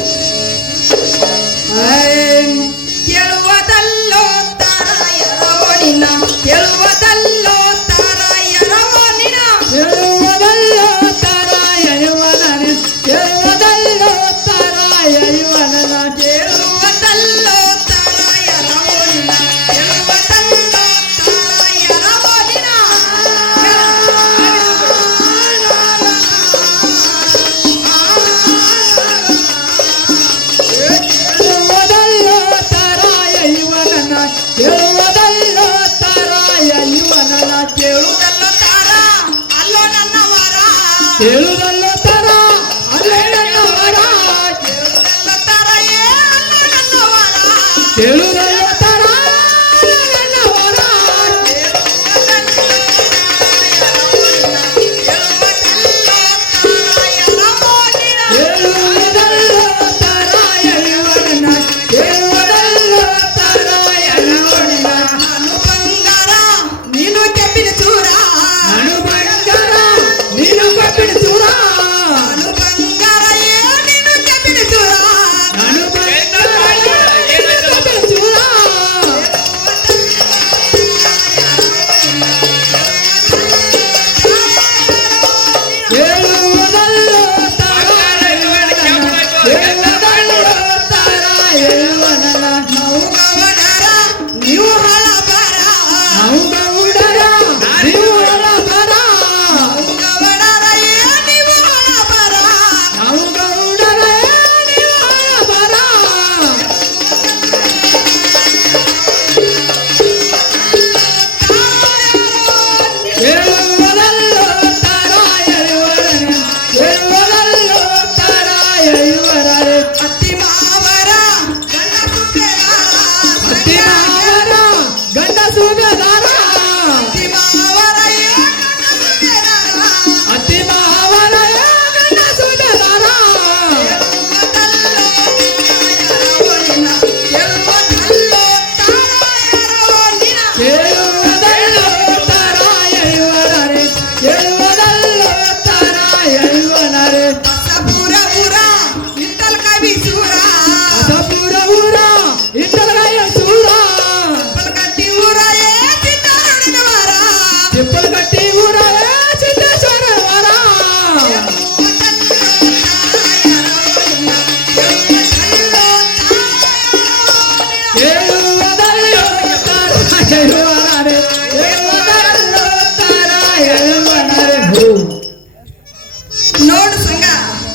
ಕೇಳುವುದಲ್ಲೋ ತಾರಾಯರವೋ ನಿನ್ನ ಕೇಳುವುದಲ್ಲೋ ತಾರಾಯರವೋ ನಿನ್ನ ಹೇಳುವುದಲ್ಲೋ ತಾರಾಯ ಯುವನನ ಹೇಳುವುದಲ್ಲೋ ತಾರಾಯ ಯುವನನ ಕೇಳುವುದಲ್ಲೋ ತಾರಾಯರವೋ ನಿನ್ನ ಕೇಳುವುದಲ್ಲೋ ತಾರಾಯರವೋ ನಿನ್ನ ಹೇಳುವುದಲ್ಲೋ ತಾರಾಯ ಯುವನನ ಹೇಳುವುದಲ್ಲೋ ತಾರಾಯ ಯುವನನ ಕೇಳುವುದಲ್ಲೋ ತಾರ ಅಲ್ಲೋ ನನ್ನ ವರ ಹೇಳುವುದಲ್ಲೋ ತಾರ ಅಲ್ಲೇ ನನ್ನ ವರ ಕೇಳುವುದಲ್ಲೋ ತಾರ ಅಲ್ಲೋ ನನ್ನ ವರ ಹೇಳುವುದಲ್ಲೋ ತಾರ ಅಲ್ಲೇ ನನ್ನ ವರ ಹೇಳುವುದಲ್ಲೋ ತಾರಾಯ ಯುವನನ ಹೇಳುವುದಲ್ಲೋ ತಾರಾಯ ಯುವನನ ನೀನು ತಿಪ್ಪಲಗಟ್ಟಿ ಊರ ಸಿದ್ದೇಶ್ವರ ವರ ನೋಡು ಸಂಗ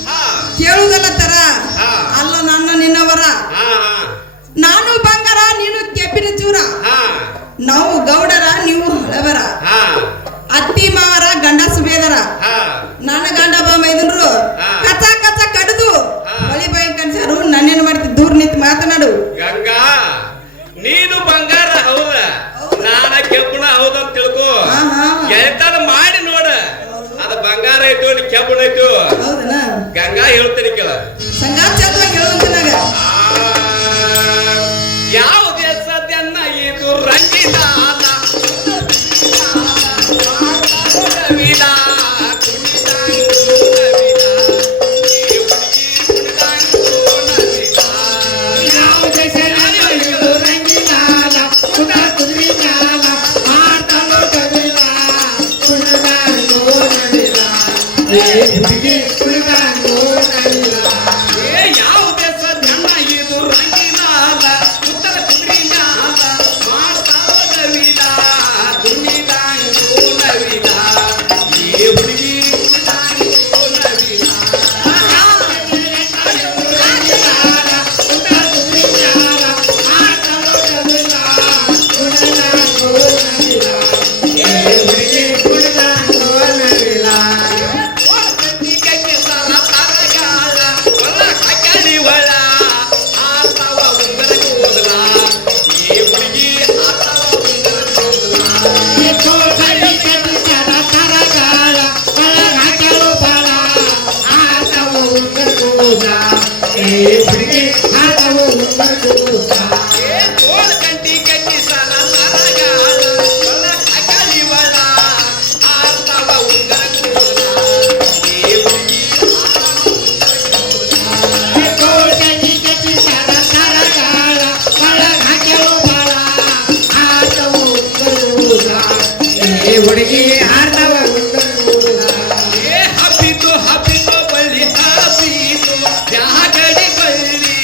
ಹಾ ಕೇಳುವುದಲ್ಲ ತರ ಹಾ. ಅಲ್ಲ ನನ್ನ ನಿನ್ನವರ ಹಾ ನಾನು ಬಂಗಾರ ನೀನು ಕೆಪ್ಪಿನ ಚೂರ ಹಾ ನಾವು ಗೌಡರ ನೀವು ಹಳವರ ಹಾ ಅತ್ತಿ ಮಾವರ ಗಂಡ ಸುಬೇದರ ಹಾ ನನ್ನ ಗಂಡ ಮೈದನ್ರು ಹಾ. ಕಚ ಕಚ ಕಡಿದು ಹಾ. ಬಳಿ ಬೈ ಕನ್ಸಾರು ನನ್ನೇನು ಮಾಡ್ತಿ ದೂರ ನಿಂತು ಮಾತನಾಡು ಗಂಗಾ ನೀನು ಬಂಗಾರ ಹೌದ ನಾನ ಕೆಬ್ಬಣ ಹೌದಂತ ತಿಳ್ಕೊ ಆಹಾ. ಗೆಳತನ ಮಾಡಿ ನೋಡ ಅದ ಬಂಗಾರ ಐತು ಅಲ್ಲಿ ಕೆಬ್ಬಣ ಐತು ಹೌದನ ಗಂಗಾ ಹೇಳ್ತೀನಿ ಕೇಳ ಸಂಗಾತ ಚಂದವಾಗಿ ಹೇಳುವಂತ ನನಗ ಯಾವ ದೇಶದನ್ನ ಇದು ರಂಗಿದಾನ ರವಿಲ, ಕುಣಿದಾಂಗು ರವಿಲ, ಈ ಹುಡುಗಿ ಕುಣಿದಾಂಗು ರವಿಲ. ಯಾವ ದೇಶದಲ್ಲಿಯೂ ರಂಗಿನಾಲ ಕುದ ಕುದ್ರಿನಾಲ ಮಾಡ್ತಾಳೋ ಕವಿಲ ಕುಣಿದಾಂಗೋ ನವಿಲ ಏ ಹುಡುಗಿ ಕುಣಿದಾಂಗೋ ನವಿಲ ಏ ಯಾವ ದೇಶದನ್ನ ಇದು ರಂಗಿನಾಲ ಉತ್ತರ ಕುಣಿದಾನ ಮಾಡ್ತಾವ ರವಿಲ, ಕುಣಿದಾಂಗು ರವಿಲ, ಈ ಹುಡುಗಿ ಕುಣಿದಾಂಗು ರವಿಲ. ಹುಡುಗಿ ಆಟವು ಹುಡುಗಿ ಆಟವ ಹಬ್ಬಿತು ಹಬ್ಬಿತು ಬಳ್ಳಿ ಹಬ್ಬಿತು ಜಾಗಡಿ ಬಳ್ಳಿ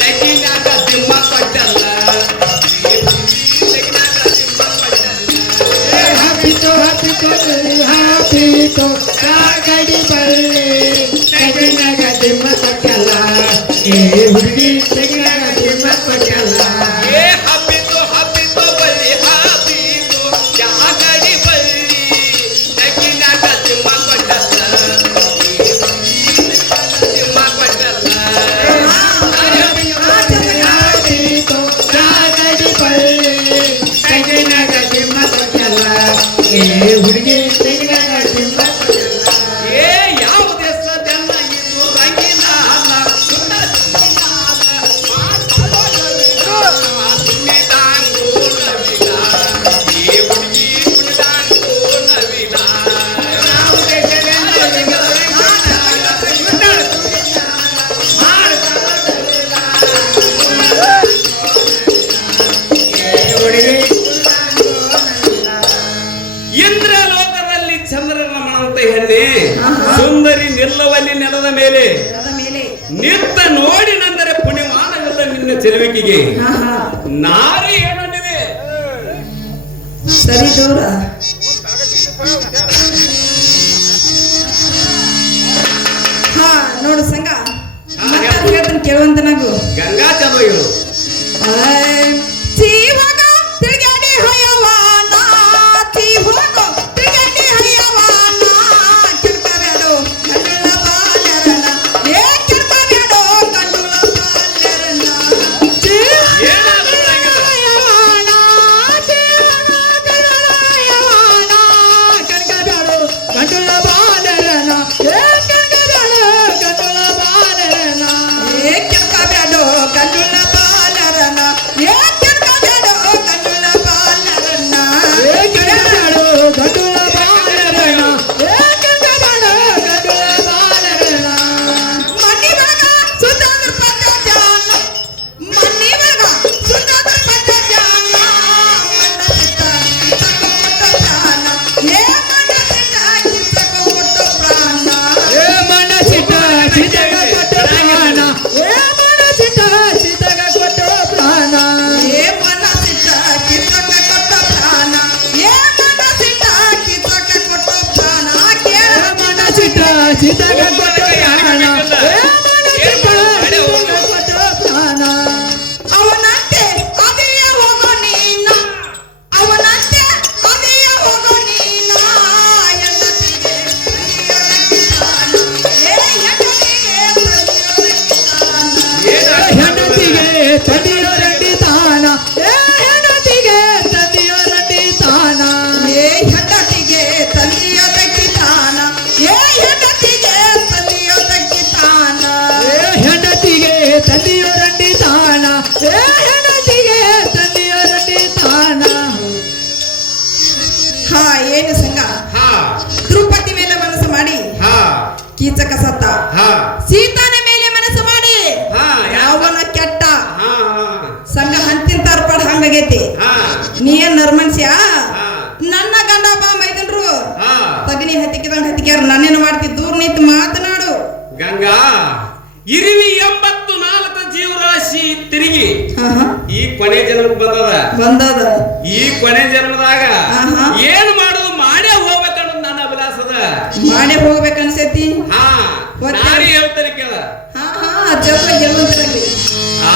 ತೆಗಿನಾಗ ತಿಮ್ಮ ಕೊಟ್ಟಲ್ಲ ತೆಗಿನಾಗ ತಿಮ್ಮ ಕೊಟ್ಟಲ್ಲ ಹಬ್ಬಿತು ಹಬ್ಬಿತು ಹಬ್ಬಿತು ಗಡಿ ಬಳ್ಳಿ ತೆಗಿನಾಗ ತಿಮ್ಮ ಕೊಟ್ಟಲ್ಲ ಏ ಹುಡುಗಿ ತೆಗಿನಾಗ ತಿಮ್ಮ ಕೊಟ್ಟಲ್ಲ ಏ ಹಬ್ಬಿತು ಹಬ್ಬಿತು ಬಳ್ಳಿ ಹಬ್ಬಿತು ಜಾಗಡಿ ಬಳ್ಳಿ ತೆಗಿನಾಗ ತಿಮ್ಮ ಕೊಟ್ಟಲ್ಲ ತಿಮ್ಮ ಕೊಟ್ಟಲ್ಲ ಹಬ್ಬಿತು ಗಡಿ ಬಳ್ಳಿ ತೆಗಿನಾಗ ತಿಮ್ಮ ಕೊಟ್ಟಲ್ಲ ಏ ಹುಡುಗಿ ತೆಗಿನಾಗ ತಿಮ್ಮ ಕೊಟ್ಟಲ್ಲ ಏ ಯಾವ ದೇಶದೆಲ್ಲ ಇದು ರಂಗಿನಾಲ ಕುಣಿದಾಂಗು ನವಿಲ ಈ ಹುಡುಗಿ ಕುಣಿದಾಂಗು ನವಿಲ ಇಂದ್ರಲೋಕದಲ್ಲಿ ಚಂದ್ರನ ಮಣಂತ ಹೆಣ್ಣೆ ಸುಂದರಿ ನಿಲ್ಲವಲ್ಲಿ ನೆಲದ ಮೇಲೆ ನೆಲದ ಮೇಲೆ ನಿಂತ ನೋಡಿನಂದರೆ ಪುಣ್ಯಮಾನವಿಲ್ಲ ನಿನ್ನ ಚೆಲುವಿಕೆಗೆ ಆಹಾ. ನಾರಿ ಏನನ್ನಿದೆ ಸರಿ ದೂರ ಹಾ ನೋಡು ಸಂಗ ಹೇಳ್ತಾನೆ ಕೇಳುವಂತ nagu ಗಂಗಾ ಚಂದ್ರಗಳು ಜೀವಗ ತಿರುಗಾಡಿ ಹಯವಾನ ಜೀವಗ ತಿರುಗಾಡಿ ಹಯವಾನ ಕಿರ್ಕಬೇಡು ಕಂಡುಳ ಬಾಲರನ ಏ ಕಿರ್ಕಬೇಡು ಕಂಡುಳ ಬಾಲರನ ಏನಾದ್ರೂ ಹಯವಾನ ಜೀವಗ ತಿರುಗಾಡಿ ಹಯವಾನ ಕಿರ್ಕಬೇಡು ಕಂಡುಳ ಬಾಲರನ ಏ ಕಿರ್ಕಬೇಡು ಕಂಡುಳ ಬಾಲರನ ಏ ಕಿರ್ಕಬೇಡು ಕಂಡುಳ ಬಾಲರನ ಏ ಸೀತಾಗ ಕೊಟ್ಟ ಪ್ರಾಣ ಅವನಂತೆ ಅದೇಯ ಹೋಗೋ ನೀನ ಅವನಂತೆ ಅದೇಯ ಹೋಗೋ ನೀನ ಹೆಂಡತಿಗೆ ತಂದಿಯೋ ರೆಡ್ಡಿ ತಾನ ಹೆಂಡತಿಗೆ ತಂದಿಯೋ ರೆಡ್ಡಿ ತಾನ ಹೆಂಡತಿಗೆ ತಂದಿಯೋದಕ್ಕೆ ತಾನ ಹೆಂಡತಿಗೆ ತಂದಿಯೋದಕ್ಕೆ ತಾನ ಹೆಂಡತಿಗೆ ತಂದಿಯೋ ರೆಡ್ಡಿ ತಾನ ಹೆಂಡತಿಗೆ ತಂದಿಯೋ ರೆಡ್ಡಿ ತಾನ ಹಾ ಏನು ಸಂಘ ಹಾ ದ್ರೌಪದಿ ಮೇಲೆ ಮನಸ್ಸು ಮಾಡಿ ಹಾ ಕೀಚಕ ಸತ್ತ ಹಾ ಸೀತಾನ ಮೇಲೆ ಮನಸ್ಸು ಮಾಡಿ ಹಾ ಯಾವನ ಕೆಟ್ಟ ಹಾ ಸಂಘ ಹಂತಿನ ತಾರ್ಪಾಡ್ ಹಂಗಾಗೈತಿ ಹಾ ನೀ ಏನ್ ನರ್ಮನ್ಸ್ಯ ಹಾ ನನ್ನ ಗಂಡ ಬಾ ಮೈದನ್ರು ಹಾ ತಗನಿ ಹತ್ತಿಕಿದಂಗ ಹತ್ತಿಕ್ಯಾರ ನನ್ನೇನು ಮಾಡ್ತಿ ದೂರ ನಿಂತು ಮಾತನಾಡು ಗಂಗಾ ಇರುವಿ 84 ಜೀವರಾಶಿ ತಿರುಗಿ ಈ ಕೊನೆ ಜನ್ಮಕ್ಕೆ ಬಂದದ ಈ ಕೊನೆ ಜನ್ಮದಾಗ ಆಹಾ. ಏನು ಮಾಡುದು ಮಾಡೇ ಹೋಗ್ಬೇಕನ್ನೋದು ನನ್ನ ಅಭಿಲಾಷದ ಮಾಡೇ ಹೋಗ್ಬೇಕನ್ಸೈತಿ ಹಾ ಗೊತ್ತೇ. ನಾನೇ ಹೇಳ್ತೇನೆ ಕೇಳ ಹಾ ಹಾ ಜಲ್ದ ಜಲ್ದಿ ಆ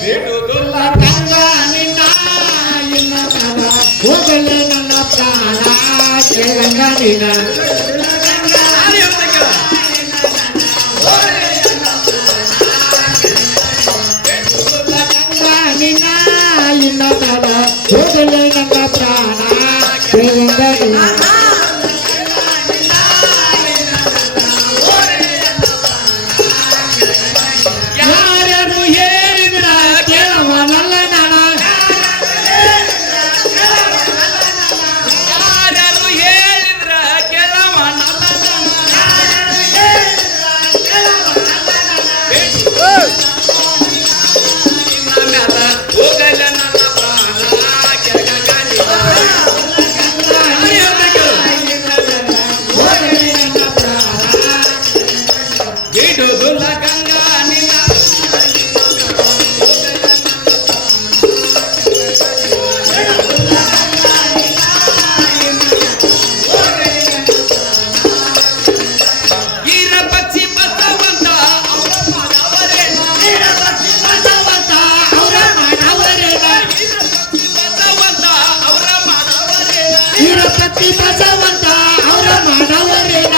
ಬೇಡುವುದಿಲ್ಲ ಗಂಗ ನಿನ್ನ ಇನ್ನ ಕಾಲ ಹೋಗಲೇ ನನ್ನ ಪ್ರಾಣ ಗಂಗ ನಿನ್ನ ನಾನೇ ಹೇಳ್ತೇನೆ ಕೇಳ ಗಂಗ ನಿನ್ನ ಇನ್ನ ಕಾಲ ಹೋಗಲೇ ನನ್ನ ಪ್ರಾಣ ಗಂಗ ನಿನ್ನ ಯಾರ್ಯಾರು ಹೇಳಿದ್ರ ಕೇಳವನಲ್ಲ ನಾನ ಯಾರ್ಯಾರು ಹೇಳಿದ್ರ ಕೇಳವ ಹೋಗಲ್ಲ ನನ್ನ ಪ್ರಾಣ ಕೆಳಗಂಗ ಬಿಡುವುದಿಲ್ಲ ಗಂಗಾ ನಿನ್ನ ಈರ ಪಕ್ಷಿ ಬಸವಂತ ಅವರ ಮಾಡವರೇನ ಈರ ಪಕ್ಷಿ ಬಸವಂತ ಅವರ ಮಾಡವರೇನ ವೀರಪತಿ ಬಸವಂತ ಅವರ ಮಾಡವರೇನ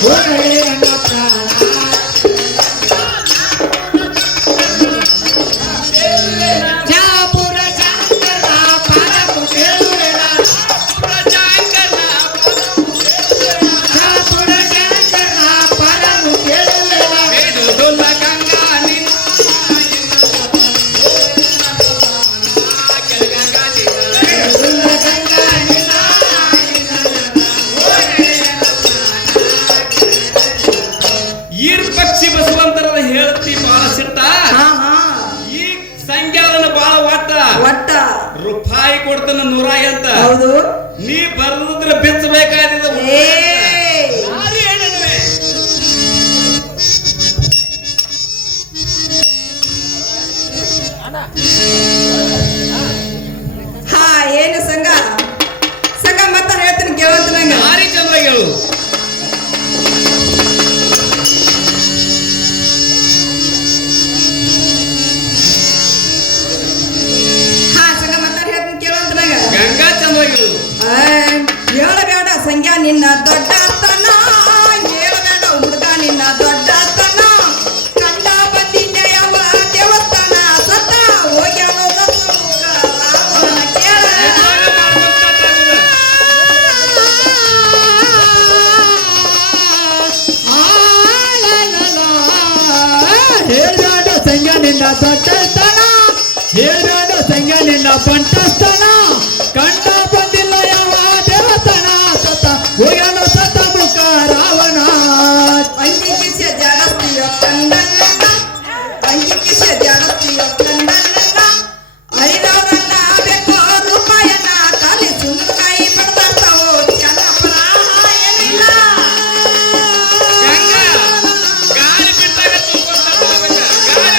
ಹೋಗಲೇ ನನ್ನ ಪ್ರಾಣ ಜಾಪುರ ಜಾಂಗರ ಪಾರಕು ಕೇಳುವೆನ ಜಾಪುರ ಜಾಂಗರ ಪಾರಕು ಕೇಳುವೆನ ಬಿಡುವುದಿಲ್ಲ ಗಂಗಾ ನಿನ್ನ ಈರ್ ಪಕ್ಷಿ ಬಸವಂತರದ ಹೇಳ್ತಿ ಬಾಳ ಸಿಟ್ಟ ಹಾ ಹಾ ಈ ಸಂಖ್ಯಾದನ ಬಾಳ ಒಟ್ಟ ಒಟ್ಟ ರೂಪಾಯಿ ಕೊಡ್ತಾನ 100 ಅಂತ ಹೌದು ನೀ ಬರ್ದಿದ್ರೆ ಬಿಚ್ಚಬೇಕಾದ ಏ ಹಾ ಏನು ಸಂಘ ಸಂಘ ಮತ್ತ ಹೇಳ್ತೀನಿ ಕೇಳಂತ ನಂಗ ಭಾರಿ ಚಂದ್ರಾಗಿ ಹೇಳು ಹಾ ಸಂಘ ಮತ್ತ ಹೇಳ್ತೀನಿ ಕೇಳಂತ ನಂಗ ಗಂಗಾ ಚಂದ್ರಾಗಿ ಹೇಳು ಹೇಳಬೇಡ ಸಂಖ್ಯಾ ನಿನ್ನ ದೊಡ್ಡತನ ಹೇಳಬೇಡ ಹುಡುಗ ನಿನ್ನ ದೊಡ್ಡತನ ಕಂಡ ಬಂದಿದ್ದೆ ಯಾವ ದೇವಸ್ಥಾನ ಸತ್ತ ಹೋಗ್ಯಾವ ರಾವಣ ಕೇಳ ಹೇಳಾಡ ಸಂಗ ನಿನ್ನ ದೊಡ್ಡತನ ಹೇಳಾಡ ಸಂಗ ನಿನ್ನ ಬಂಟಸ್ತನ ಕಂಡ ಬಂದಿಲ್ಲ ಯಾವ ದೇವತನ ಸತ ಹೋಗ್ಯಾನ ಸತ ಮುಖ ರಾವಣ ಅಂಗಿಕಿಸೆ ಜಾಸ್ತಿಯ ಕಂಡಲ್ಲ ಅಂಗಿಕಿಸೆ ಜಾಸ್ತಿಯ ಕಂಡಲ್ಲ ಐದವರನ್ನ ಬೇಕು ರೂಪಾಯನ ಕಾಲಿ ಸುಂದರಕಾಯಿ ಪಡ್ತಾವೋ ಚೆನ್ನಪ್ಪನ ಏನಿಲ್ಲ ಗಂಗಾ ಗಾಳಿ ಬಿಟ್ಟಾಗ ತೂಕೊಂಡ್ ಹೋಗ್ಬೇಕ ಗಾಳಿ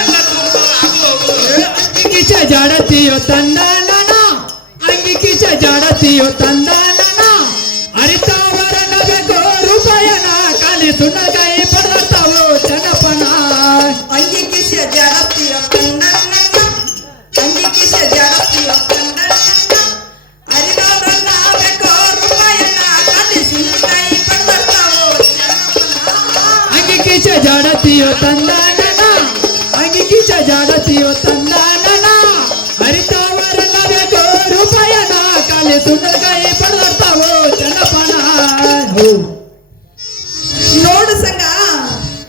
ಜಾಡತಿಯೋ ತಂದ ನನ ಅಂಗಿ ಕಿಸ ಜಾಡತಿಯೋ ತಂದ ನನ ಅರಿತಾವರ ನಗೋ ರೂಪಾಯನ ಕಾಲಿ ಸುಣ್ಣಗಾಯಿ ಪಡೆದರ್ತಾವೋ ಜನಪನ ಅಂಗಿ ಕಿಸ ಜಾಡತಿಯ ಕಂಡನ್ನ ಅಂಗಿ ಕಿಸ ಜಾಡತಿಯ ಕಂಡನ್ನ ಅರಿದವರನ್ನ ಬೇಕೋ ರೂಪಾಯನ್ನ ಕಲಿಸಿ ಕೈ ಪಡೆದರ್ತಾವೋ ಅಂಗಿ ಕಿಸ ಜಾಡತಿಯೋ ತಂದ ನನ ಅಂಗಿ ಕಿಸ ಜಾಡತಿಯೋ ತಂದ ನನ ಅರಿತಾವರ ನಗೋ ರೂಪಾಯನ ಕಾಲಿ ಸುಣ್ಣಗಾಯಿ ಪಡೆದರ್ತಾವೋ ಜನಪನ ನೋಡು ಸಂಗ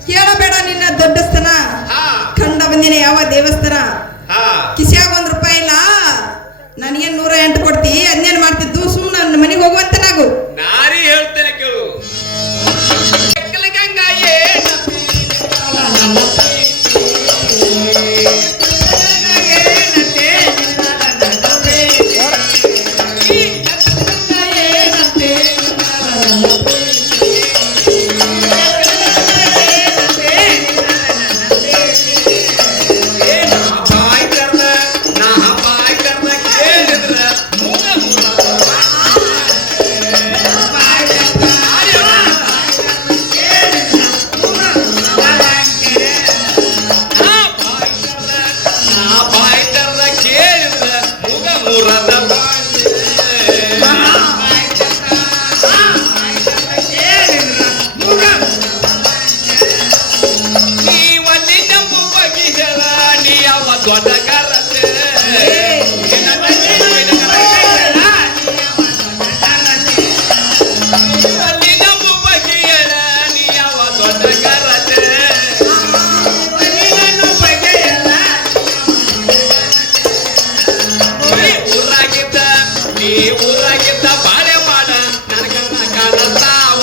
ಕೇಳಬೇಡ ನಿನ್ನ ದೊಡ್ಡಸ್ತನ ಹಾ ಕಂಡ ಬಂದಿನ ಯಾವ ದೇವಸ್ಥಾನ ಹಾ ಕಿಸಿಯಾಗ ₹1 ಇಲ್ಲ ನನಗೇನು 108 ಕೊಡ್ತಿ ಅದನ್ನೇನು ಮಾಡ್ತಿದ್ದು ಸುಮ್ಮನೆ ನನ್ನ ಮನೆಗೆ ಹೋಗುವಂತ ನಾವು ನಾರಿ ಹೇಳ್ತೇನೆ ಕೇಳು ಗಂಗಾಯೇ ದೊಡ್ಡ ಕರತೆ ಅಲ್ಲಿನ ಬಗೆಯರ ನೀ ಯಾವ ದೊಡ್ಡ ಕರತೆ ಊರಾಗಿದ್ದ ನೀ ಊರಾಗಿದ್ದ ಬಾಳೆ ಮಾಡ ನನಗನ್ನ ಕಾಣತಾವ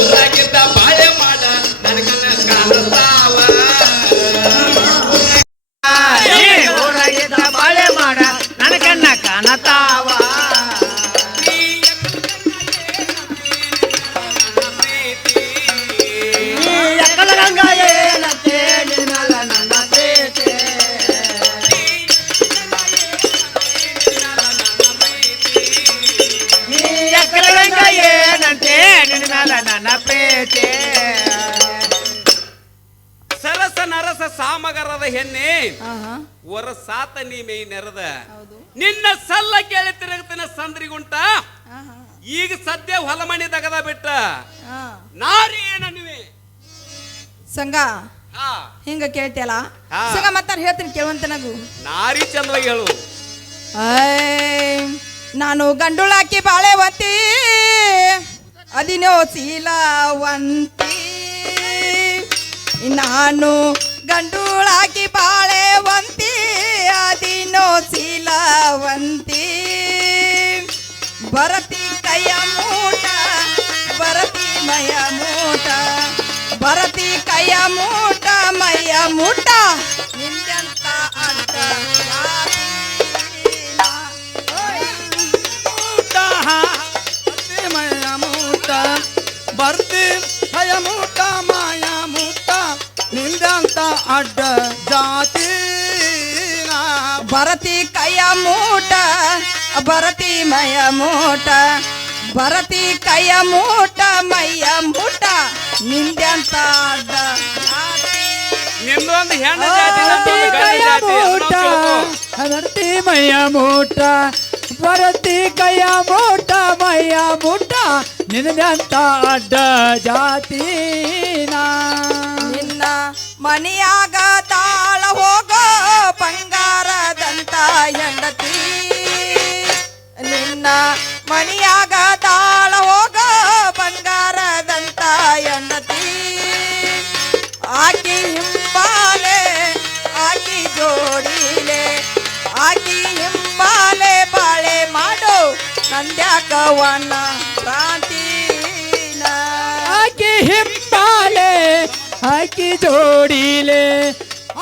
ಊರಾಗಿದ್ದ ಬಾಳೆ ಮಾಡ ನನಗನ್ನ ಕಾಣತಾವ ಊರಾಗಿದ್ದ ಬಾಳೆ ಮಾಡ ನನಗನ್ನ ಕಾಣತಾವ ಎಕ್ಕಲಗಂಗ ಏನಂತೆ ನಿನ್ನಲ್ಲ ನನ್ನ ಪ್ರೀತಿ ಎಕ್ಕಲಗಂಗ ಏನಂತೆ ನಿನ್ನಲ್ಲ ನನ್ನ ಪ್ರೀತಿ ಸರಸ ನರಸ ಸಾಮಗರದ ಹೆಣ್ಣೆ ಸಾತ ನೀ ಮೈ ನೆರದ ನಿನ್ನ ಸಲ್ಲ ಕೇಳಿ ತಿರುಗತಿನ ಸಂದ್ರಿಗುಂಟ ಈಗ ಸದ್ಯ ಹೊಲಮಣಿ ತಗದ ಬಿಟ್ಟ ನಾರಿ ಏನನ್ನುವೆ ಸಂಗ ಹಾ ಹಿಂಗ ಕೇಳ್ತಿಯಲ್ಲ ಹಾ. ಸಂಗ ಮತ್ತಾರ ಹೇಳ್ತೀನಿ ಕೇಳುವಂತ ನಗು ನಾರಿ ಚಂದ್ರವಾಗಿ ಹೇಳು ನಾನು ಗಂಡುಳಾಕಿ ಬಾಳೆವಂತಿ ಅದಿನೋ ಶೀಲವಂತಿ ನಾನು ಗಂಡುಳಾಕಿ ಬಾಳೆವಂತಿ ಅದಿನೋ ಶೀಲವಂತಿ ಬರತಿ ಕೈಯ ಮೂಟ ಬರತಿ ಮಯ ಮೂಟ ಬರತಿ ಕೈಯ ಮೂಟ ಮೈಯ ಮೂಟ ನಿಂದಂತ ಅಡ್ಡ ಜಾತಿನ. ಮಯ ಮೂಟ ಬರ್ತಿ ಹಯ ಮೂಟ ಮಾಯ ಮೂಟ ನಿಂದಂತ ಅಡ್ಡ ಜಾತಿ ಬರತಿ ಕೈಯ ಮೂಟ ಬರತಿ ಮಯ ಮೂಟ ಬರತಿ ಕೈಯ ಮೂಟ ಮೈಯ ಮೂಟ ನಿಂದಂತ ಅಡ್ಡ ಜಾತಿ. ನಿಂದೊಂದು ಹೆಣ್ಣು ಜಾತಿ ನಮ್ಮೊಂದು ಗಂಡು ಜಾತಿ ಅದನ್ನ ತಿಳ್ಕೊ. ಬರ್ತಿ ಮಯ ಮೂಟ ಬರತಿ ಕೈಯ ಮೂಟ ಮಯ ಮೂಟ ನಿಂದಂತ ಅಡ್ಡ ಜಾತಿನ ನಿನ್ನ ಮನೆಯಾಗ ತಾಳ ಹೋಗೋ ಬಂಗಾರದಂತ ಹೆಂಡತಿ ನಿನ್ನ ಮನೆಯಾಗ ತಾಳ ಹೋಗೋ ಬಂಗಾರದಂತ ಹೆಂಡತಿ ಆಕಿ ಹಿಂಬಾಲೆ ಆಕಿ ಜೋಡಿಲೆ ಆಕಿ ಹಿಂಬಾಲೆ ಬಾಳೆ ಮಾಡೋ ನಂದ್ಯಾಕವನ ಪ್ರಾಂತೀನ ಆಕೆ ಹಿಂಪಾಲೆ ಆಕಿ ಜೋಡಿಲೆ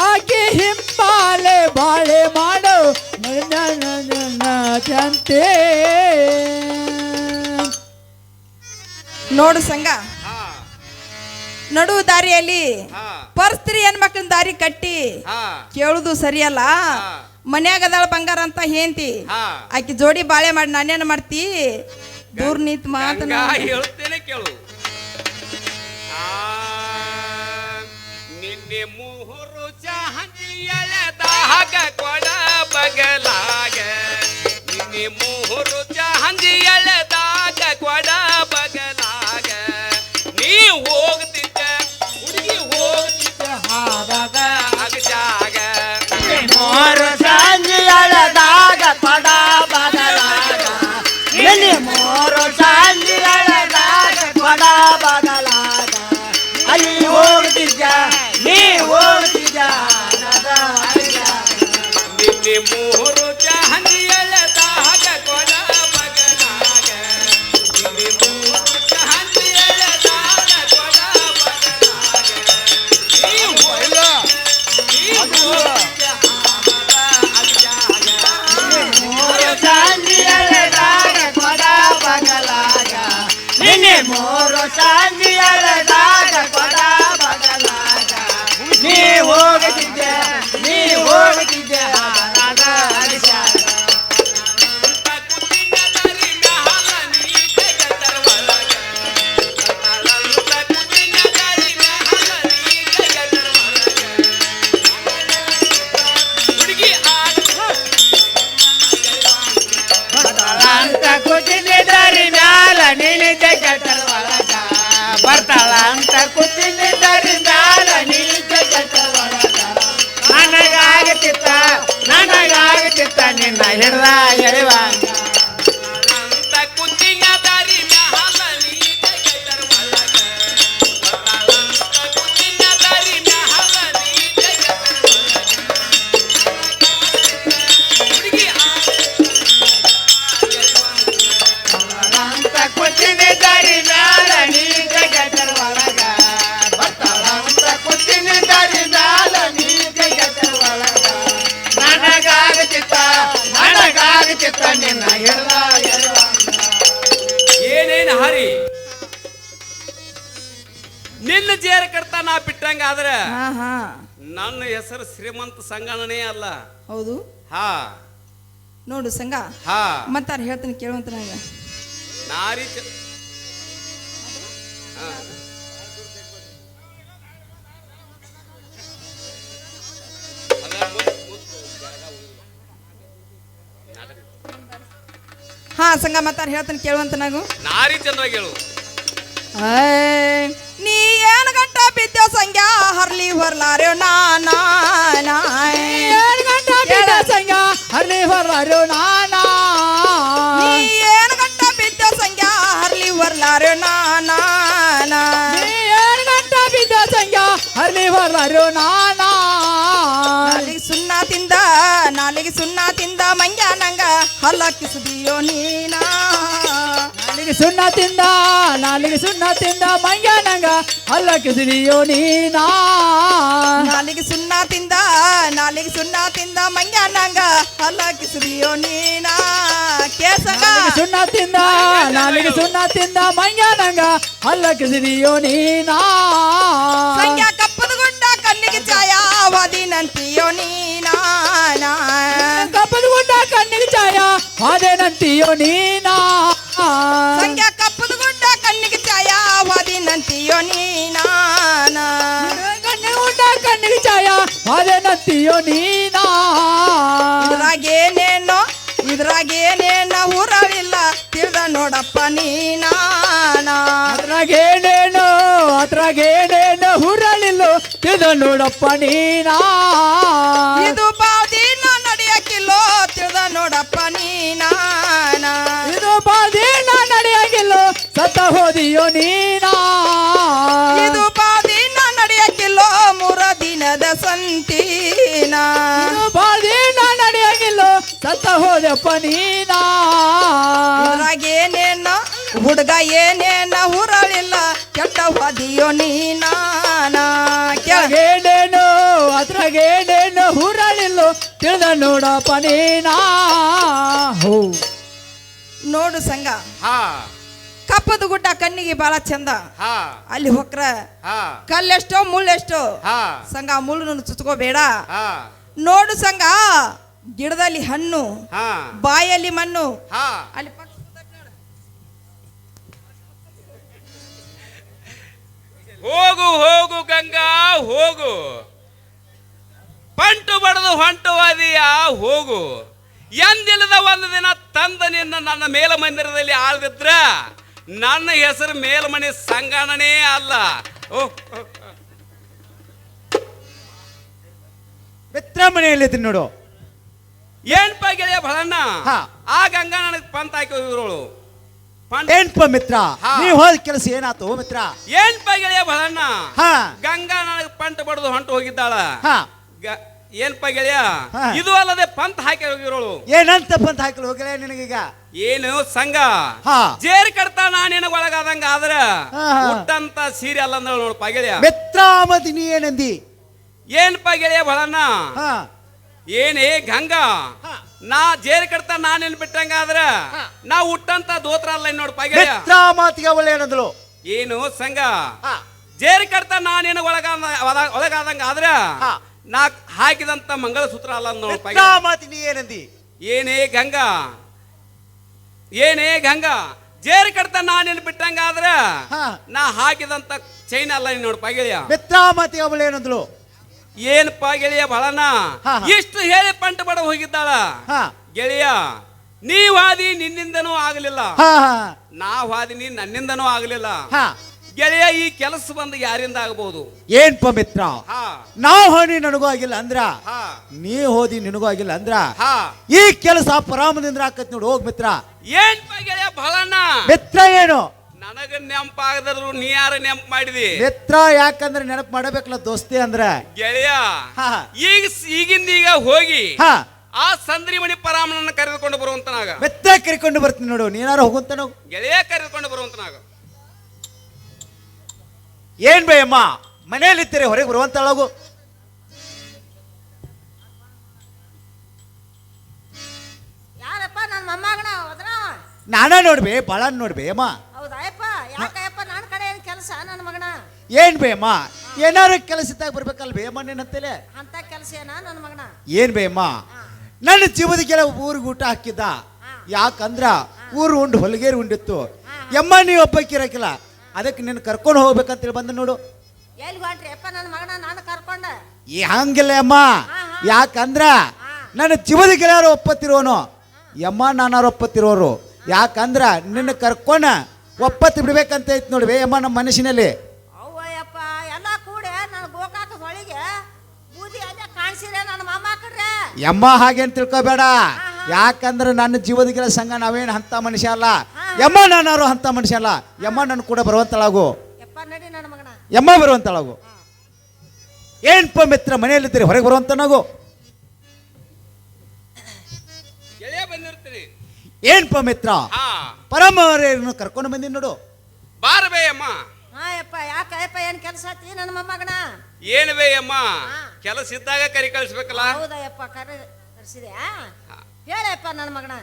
ಆಕೆ ಹಿಂಪಾಲೆ ಬಾಳೆ ಮಾಡೋ ಜಂತೆ ನೋಡು ಸಂಘ, ಹಾ ನಡು ದಾರಿಯಲ್ಲಿ ಹಾ ಪರಸ್ತ್ರೀ ಹೆಣ್ಮಕ್ಳನ್ನ ದಾರಿ ಕಟ್ಟಿ ಹಾ ಕೇಳುದು ಸರಿಯಲ್ಲ. ಹಾ. ಮನ್ಯಾಗ ಅದಾಳ ಬಂಗಾರ ಅಂತ ಹೇಂತಿ, ಹಾ. ಆಕಿ ಜೋಡಿ ಬಾಳೆ ಮಾಡಿ ನಾನೇನ್ ಮಾಡ್ತಿ? ದೂರ ನಿಂತ ಮಾತನ ಗಂಗಾ ಹೇಳ್ತೇನೆ ಕೇಳು. ನಿನ್ನೆ ಮೂರು ಚಾಹನಿ ಎಳೆದಾಗ ಕೊಡ ಬಗಲಾಗ, ನಿನ್ನೆ ಮೂರು ಚಾಹನಿ ಎಳೆದಾಗ ಕೊಡ ಬಗಲಾಗ, ನೀ ಹೋಗ್ತಿದ್ದ ಹುಡುಗಿ ಹೋಗ್ತಿದ್ದ ಹಾದಾಗ ಅಗಜಾಗ, ಮೂರು ಸಂಜೆ ಎಳೆದಾಗ ಕೊಡ ಬಗಲಾಗ, ನಿನ್ನೆ ಮೂರು ಸಂಜೆ ಎಳೆದಾಗ ಕೊಡ ಬಗಲಾಗ, ಅಲ್ಲಿ ಹೋಗ್ತಿದ್ದ ನೀ ಹೋಗ್ತಿದ್ದ ನಿನ್ನೆ ಮೂರು ಚಾಹನಿ ಎಳೆದಾಗ ಕೊಡ ಬಗಲಾಗ, ನಿನ್ನೆ ಮೂರು ಚಾಹನಿ ಎಳೆದಾಗ ಕೊಡ ಬಗಲಾಗ, ನೀ ಹೋಗ್ತಿದ್ದ ಅಗಜಾಗ, ಮೂರು ಸಂಜೆ ಎಳೆದಾಗ ಕೊಡ ಬಗಲಾಗ, ನಿನ್ನೆ ಮೂರು ಸಂಜೆ ಎಳೆದಾಗ ಕೊಡ ಬಗಲಾಗ, ನೀ ಹೋಗ್ತಿದ್ದೆ ನೀ ಹೋಗ್ತಿದ್ದೆ ನಾದ ಅರಿಶಾಗ. ಬರ್ತಾಳಂತ ಕೂತಿದ್ದರೆ ಮ್ಯಾಲ ನಿಲಿತ ಗಟರ್ ಒಳಗ, ಬರ್ತಾಳಂತ ಕೂತಿದ್ದರೆ ಮ್ಯಾಲ ನಿಲಿತ ಗಟರ್ ಒಳಗ, ನನಗಾಗತಿತ್ತ ನಿನ್ನ ಹಿಡ್ದ ಎಳೆವಂಗ. ಅಂತ ಕೂತಿದ್ದರೆ ಮ್ಯಾಲ ನಿಲಿತ ಗಟರ್ ಒಳಗ, ಬರ್ತಾಳಂತ ಕೂತಿದ್ದರೆ ಮ್ಯಾಲ ನಿಲಿತ ಗಟರ್ ಒಳಗ, ನನಗಾಗತಿತ್ತ ನಿನ್ನ ಹಿಡ್ದ ಎಳೆವಂಗ. ಏನೇನು ಹರಿ ನಿನ್ನ ಜೇರ ಕಡ್ತ ನಾ ಬಿಟ್ಟಂಗ ಆದ್ರ ಹಾ ಹಾ ನನ್ನ ಹೆಸರು ಶ್ರೀಮಂತ ಸಂಗಣನೇ ಅಲ್ಲ. ಹೌದು. ಹಾ ನೋಡು ಸಂಘ, ಹಾ ಮತ್ತಾರ ಹೇಳ್ತೀನಿ ಕೇಳುವಂತ ನಂಗ. ನಾರಿ ಹಾ ಸಂಘ, ಮತ್ತಾರ ಹೇಳ್ತೀನಿ ಕೇಳುವಂತ ನಾವು. ನಾರಿ ಚಂದ್ರಾಗ ಹೇಳು. ನೀ ಏನ್ ಗಂಟ ಬಿದ್ದ ಸಂಗ್ಯಾ ಹರ್ಲಿ ಹೊರ್ಲಾರ್ಯೋ ನಾನಾ ಏನ್ ಗಂಟ ಬಿದ್ದ ಸಂಗ್ಯಾ ಹರ್ಲಿ ಹೊರ್ಲಾರ್ಯೋ ನಾನಾ, ನೀ ಏನ್ ಗಂಟ ಬಿದ್ದ ಸಂಗ್ಯಾ ಹರ್ಲಿ ಹೊರ್ಲಾರ್ಯೋ ನಾನಾ, ಏನ್ ಗಂಟ ಬಿದ್ದ ಸಂಗ್ಯಾ ಹರ್ಲಿ ಹೊರ್ಲಾರ್ಯೋ ನಾನಾ, ನಾಲಿಗೆ ಸುಣ್ಣ ತಿಂದ ಮಂಗ್ಯ ನಂಗ ಹಲ್ಲಕ್ಕಿಸುದಿಯೋ ನೀನಾ, ನಾಲಿಗೆ ಸುಣ್ಣ ತಿಂದ ಮಂಗ್ಯ ನಂಗ ಹಲ್ಲಕ್ಕಿಸಿದಿಯೋ ನೀನಾ, ನಾಲಿಗೆ ಸುಣ್ಣ ತಿಂದ ಮಂಗ್ಯ ನಂಗ ಹಲ್ಲಕ್ಕಿಸುದಿಯೋ ನೀನಾ. ಕೇಸಂಗ ನಾಲಿಗೆ ಸುಣ್ಣ ತಿಂದ ಮಂಗ್ಯ ನಂಗ ಹಲ್ಲಕ್ಕಿಸಿದಿಯೋ ನೀನಾ, ಸಂಗ್ಯ ಕಪ್ಪದ ಗುಡ್ಡ ಕಣ್ಣಿಗೆ ಛಾಯಾ ವಾದಿನಂತಿಯೋ ನೀನಾ, ಕಪ್ಪದ ಗುಡ್ಡ ಕಣ್ಣಿಗೆ ಛಾಯಾ ವಾದೇನಂತಿಯೋ ನೀನಾ, ಸಂಗ್ಯ ಕಪ್ಪದ ಗುಡ್ಡ ಕಣ್ಣಿಗೆ ಛಾಯಾ ವಾದಿನಂತಿಯೋ ನೀನಾ, ಕಣ್ಣಿಗೆ ಛಾಯಾ ವಾದೇನಂತಿಯೋ ನೀನಾ, ಇದ್ರಾಗೇನೇನೋ ಊರವಿಲ್ಲ ತಿಳಿದ ನೋಡಪ್ಪ ನೀನಾ, ಅದ್ರಾಗೇನೇನು ಹುರಳಿಲ್ಲ ತಿಳಿದ ನೋಡಪ್ಪ ನೀನಾ, ಇದು ಬಾದಿನ ನಡೆಯಕ್ಕಿಲ್ಲೋ ತಿಳಿದ ನೋಡಪ್ಪ ನೀನಾ, ಇದು ಬಾದಿನ ನಡೆಯಾಗಿಲ್ಲೋ ಸತ್ತ ಹೋದಿಯೋ ನೀನಾ, ಇದು ಬಾದಿನ ನಡೆಯಕ್ಕಿಲ್ಲೋ 3 ದಿನದ ಸಂತೀನ, ಇದು ಬಾದಿನ ನಡೆಯಾಗಿಲ್ಲೋ ಸತ್ತ ಹೋದಪ್ಪ ನೀನಾ, ಇದ್ರಾಗೇನೇನೋ ಹುಡುಗ ಏನೇನ ಊರಳಿಲ್ಲ ಕೆಟ್ಟ ಹೋದಿಯೋ ನೀನಾ, ಅದ್ರಾಗೇನೇನು ಹುರಳಿಲ್ಲ ತಿಳಿದ ನೋಡಪ್ಪ ನೀನಾ. ನೋಡು ಸಂಘ, ಹಾ ಕಪ್ಪದ ಗುಡ್ಡ ಕಣ್ಣಿಗೆ ಬಹಳ ಚಂದ. ಹಾ ಅಲ್ಲಿ ಹೊಕ್ರ ಹಾ ಕಲ್ಲೆಷ್ಟೋ ಮುಳ್ಳೆಷ್ಟೋ. ಹಾ ಸಂಗ ಮುಳ್ಳು ಚುಚ್ಕೋಬೇಡ. ಹಾ ನೋಡು ಸಂಗ ಗಿಡದಲ್ಲಿ ಹಣ್ಣು, ಹಾ ಬಾಯಲ್ಲಿ ಮಣ್ಣು. ಹಾ ಅಲ್ಲಿ ಪಕ್ಷಿ ಕೂತೈತ್ ನೋಡು. ಹೋಗು ಹೋಗು ಗಂಗಾ ಹೋಗು, ಪಂಟು ಬಡದು ಹೊಂಟುವಾದಿಯ ಹೋಗು. ಎಂದಿಲ್ಲದ ಒಂದು ದಿನ ತಂದ ನಿನ್ನ ನನ್ನ ಮೇಲಮಂದಿರದಲ್ಲಿ ಆಳ್ದಿದ್ರ ನನ್ನ ಹೆಸರು ಮೇಲ್ಮನೆ ಸಂಗಣನೇ ಅಲ್ಲ. ಓಹ್ ಮಿತ್ರ ಮನೆಯಲ್ಲಿದ್ದೀನಿ ನೋಡು. ಏನ್ಪ ಗೆಳೆಯ ಬಹಳಣ್ಣ, ಹಾ. ಆ ಗಂಗಾ ನನಗೆ ಪಂತ ಹಾಕಿ ಹೋಗಿರೋಳು. ಏನ್ಪ ಮಿತ್ರ, ಹಾ. ನೀ ಹೋದ ಕೆಲಸ ಏನಾತು ಮಿತ್ರ? ಏನ್ಪ ಗೆಳೆಯ ಬಹಳಣ್ಣ, ಹಾ ಗಂಗಾ ನನಗೆ ಪಂಟ ಬಡದು ಹೊಂಟು ಹೋಗಿದ್ದಾಳ. ಹಾ ಏನ್ಪ ಗೆಳೆಯ, ಹಾ. ಇದು ಅಲ್ಲದೆ ಪಂತ ಹಾಕಿ ಹೋಗಿರೋಳು. ಏನಂತ ಬಂತ ಹಾಕಲು ಹೋಗಲೇ ನಿನಗೀಗ? ಏನು ಸಂಘ ಹಾ ಜೇರ್ ಕಡ್ತಾ ನಾನೇನ ಒಳಗಾದಂಗ ಆದ್ರ ಹಾ, ಹಾ. ಹುಟ್ಟಂತ ಸೀರೆ ಅಲ್ಲ ಅಂದಳು ನೋಡಪ್ಪ ಗೆಳೆಯ. ಮಿತ್ರ ಮದಿ ನೀ ಏನಂದಿ? ಏನ್ಪ ಗೆಳೆಯ ಬಹಳಣ್ಣ, ಹಾ ಏನೇ ಗಂಗಾ, ಹಾ. ನಾ ಜೇರ್ ಕಡ್ತಾ ನಾನೇನ್ ಬಿಟ್ಟಂಗ ಆದ್ರ ಹಾ. ನಾ ಹುಟ್ಟಂತ ದೋತ್ರ ಅಲ್ಲ ನೋಡಪ್ಪ ಗೆಳೆಯ. ಮಿತ್ರ ಮಾತಿಗೆ ಅವಳು ಏನಂದಳು? ಏನು ಸಂಘ ಹಾ ಜೇರ್ ಕಡ್ತಾ ನಾನೇನು ಒಳಗಾದಂಗ ಆದ್ರ ಹಾ. ನಾ ಹಾಕಿದಂತ ಮಂಗಳಸೂತ್ರ ಅಲ್ಲ ಅಂದ್ ನೋಡಪ್ಪ ಮಿತ್ರ ಗೆಳೆಯ. ಮಾತಿ ನೀ ಏನಂದಿ? ಏನೇ ಗಂಗಾ, ಏನೇ ಗಂಗಾ, ಜೇರ್ ಕಡ್ತಾ ನಾನೇನು ಬಿಟ್ಟಂಗ ಆದ್ರ ಹಾ. ನಾ ಹಾಕಿದಂತ ಚೈನ್ ಅಲ್ಲ ನೋಡಪ್ಪ ಗೆಳೆಯ. ಮಿತ್ರ ಮಾತಿಗೆ ಅವಳು ಏನಂದಳು? ಏನಪ್ಪ ಗೆಳೆಯ ಬಹಳನ ಹಾ, ಹಾ. ಇಷ್ಟು ಹೇಳಿ ಪಂಟ ಬಡ ಹೋಗಿದ್ದಾಳ. ಹಾ ಗೆಳೆಯ ನೀವಾದಿ ನಿನ್ನಿಂದನೂ ಆಗಲಿಲ್ಲ, ಹಾ ಹಾ ನಾವಾದಿನಿ ನನ್ನಿಂದನೂ ಆಗಲಿಲ್ಲ. ಹಾ ಗೆಳೆಯ ಈ ಕೆಲಸ ಬಂದು ಯಾರಿಂದ ಆಗಬಹುದು? ಏನ್ಪ ಮಿತ್ರ, ಹಾ ನಾವು ಹೋಗಿ ನನಗೂ ಆಗಿಲ್ಲ ಅಂದ್ರ, ಹಾ ನೀ ಹೋದಿ ನಿನಗೂ ಆಗಿಲ್ಲ ಅಂದ್ರ, ಹಾ ಈ ಕೆಲಸ ಪರಾಮದಿಂದ ಆಕತ್ ನೋಡು. ಹೋಗ್ ಮಿತ್ರ. ಏನ್ಪ ಗೆಳೆಯ ಬಹಳನ ಮಿತ್ರ ಏನು? ನನಗ ನೆಂಪಾಗದ್ರು ನೀ ಯಾರ ನೆಂಪ್ ಮಾಡಿದಿ? ಮಿತ್ರ ಯಾಕಂದ್ರೆ ನೆನಪು ಮಾಡಬೇಕಲ್ಲ ದೋಸ್ತಿ ಅಂದ್ರ. ಗೆಳೆಯ ಹಾ ಈಗಿಂದೀಗ ಹೋಗಿ ಹಾ ಆ ಸಂದ್ರಿಮಣಿ ಪರಾಮನನ್ನ ಕರೆದುಕೊಂಡು ಬರುವಂತನಾಗ. ಮಿತ್ರ ಕರಿಕೊಂಡು ಬರ್ತೀನಿ ನೋಡು. ನೀನಾರು ಹೋಗುವಂತ ನಾವು ಗೆಳೆಯ ಕರೆದುಕೊಂಡು ಬರುವಂತನಾಗ. ಏನ್ ಬೇಯಮ್ಮ, ಮನೆಯಲ್ಲಿದ್ದೀರಿ, ಹೊರಗೆ ಬರುವಂತಳಗು. ಯಾರಪ್ಪ ನನ್ನ ಮೊಮ್ಮಗನ ಹೋದ್ರವ? ನಾನ ನೋಡ್ಬೇ, ಬಾಳ ನೋಡ್ಬೇ ಅಮ್ಮ. ಹೌದಾಯಪ್ಪ? ಯಾಕಯ್ಯಪ್ಪ ನನ್ನ ಕಡೆ ಏನು ಕೆಲಸ ನನ್ನ ಮಗನ? ಏನ್ ಬೇಯಮ್ಮ, ಏನಾರು ಕೆಲಸದಾಗ ಬರ್ಬೇಕಲ್ಲ ಬೇಯಮ್ಮ ನಿನ್ನಂತಲೇ. ಅಂತ ಕೆಲಸ ಏನ ನನ್ನ ಮಗನ? ಏನ್ ಬೇಯಮ್ಮ, ನನ್ನ ಜೀವದಕ್ಕೆಲ್ಲ ಊರಿಗೆ ಊಟ ಹಾಕಿದ್ದ. ಯಾಕಂದ್ರ ಊರು ಉಂಡು ಹೊಲಗೇರಿ ಉಂಡಿತ್ತು. ಯಮ್ಮ ನೀವು ಒಬ್ಬಕ್ಕಿರಕಿಲ್ಲ, ಅದಕ್ಕೆ ನಿನ್ನ ಕರ್ಕೊಂಡು ಹೋಗ್ಬೇಕಂತೇಳಿ ಬಂದ ನೋಡು. ಎಲ್ಲಿ ಹೊಂಟ್ರಿ ಅಪ್ಪ ನನ್ನ ಮಗನ ನಾನು ಕರ್ಕೊಂಡ? ಈ ಹಂಗಿಲ್ಲ ಅಮ್ಮ. ಯಾಕಂದ್ರ ನನ್ನ ಜೀವದಕ್ಕೆಲ್ಲಾರು ಒಪ್ಪತ್ತಿರೋನು, ಯಮ್ಮ ನಾನಾರು ಒಪ್ಪತ್ತಿರೋರು. ಯಾಕಂದ್ರ ನಿನ್ನ ಕರ್ಕೊಂಡ ಒಪ್ಪತ್ತು ಬಿಡ್ಬೇಕಂತ ಐತಿ ನೋಡ್ಬೇ ಅಮ್ಮ ನಮ್ಮ ಮನಸ್ಸಿನಲ್ಲಿ. ಅವ್ವಯ್ಯಪ್ಪ ಎಲ್ಲ ಕೂಡೆ ನನ್ನ ಗೋಕಾಕ ಹೊಳಿಗೆ ಬೂದಿ ಅಲ್ಲೇ ಕಾಣಿಸಿದೆ ನನ್ನ ಮೊಮ್ಮಕ್ಳ್ರೆ. ಯಮ್ಮ ಹಾಗೇನು ತಿಳ್ಕೊಬೇಡ. ಯಾಕಂದ್ರೆ ನನ್ನ ಜೀವದಕ್ಕೆಲ್ಲ ಸಂಘ ನಾವೇನು ಅಂತ ಮನುಷ್ಯ ಅಲ್ಲ. ಯಮ್ಮ ನಾನಾರು ಅಂತ ಮನುಷ್ಯ ಅಲ್ಲ. ಯಮ್ಮ ನನ್ನ ಕೂಡ ಬರುವಂತಳಾಗು. ಯಪ್ಪ ನಡಿ ನನ್ನ ಮಗನ. ಯಮ್ಮ ಬರುವಂತಳಾಗು. ಏನ್ಪ ಮಿತ್ರ, ಮನೆಯಲ್ಲಿದ್ದೀರಿ, ಹೊರಗೆ ಬರುವಂತನಾಗು. ಗೆಳೆಯ ಬಂದಿರ್ತೀನಿ. ಏನ್ಪ ಮಿತ್ರ, ಹಾ ಪರಮವರೇನು ಕರ್ಕೊಂಡು ಬಂದಿನಿ ನೋಡು. ಬಾರಬೇ ಅಮ್ಮ. ಹಾ ಯಪ್ಪ, ಯಾಕಯ್ಯಪ್ಪ ಏನು ಕೆಲಸ ಆತಿ ನನ್ನ ಮೊಮ್ಮಗನ? ಏನು ಬೇ ಅಮ್ಮ, ಕೆಲಸ ಇದ್ದಾಗ ಕರಿ ಕಳಿಸ್ಬೇಕಲ್ಲ. ಹೌದಯ್ಯಪ್ಪ, ಕರೆಸಿದೆ. ಹೇಳಪ್ಪ ನನ್ನ ಮಗನ.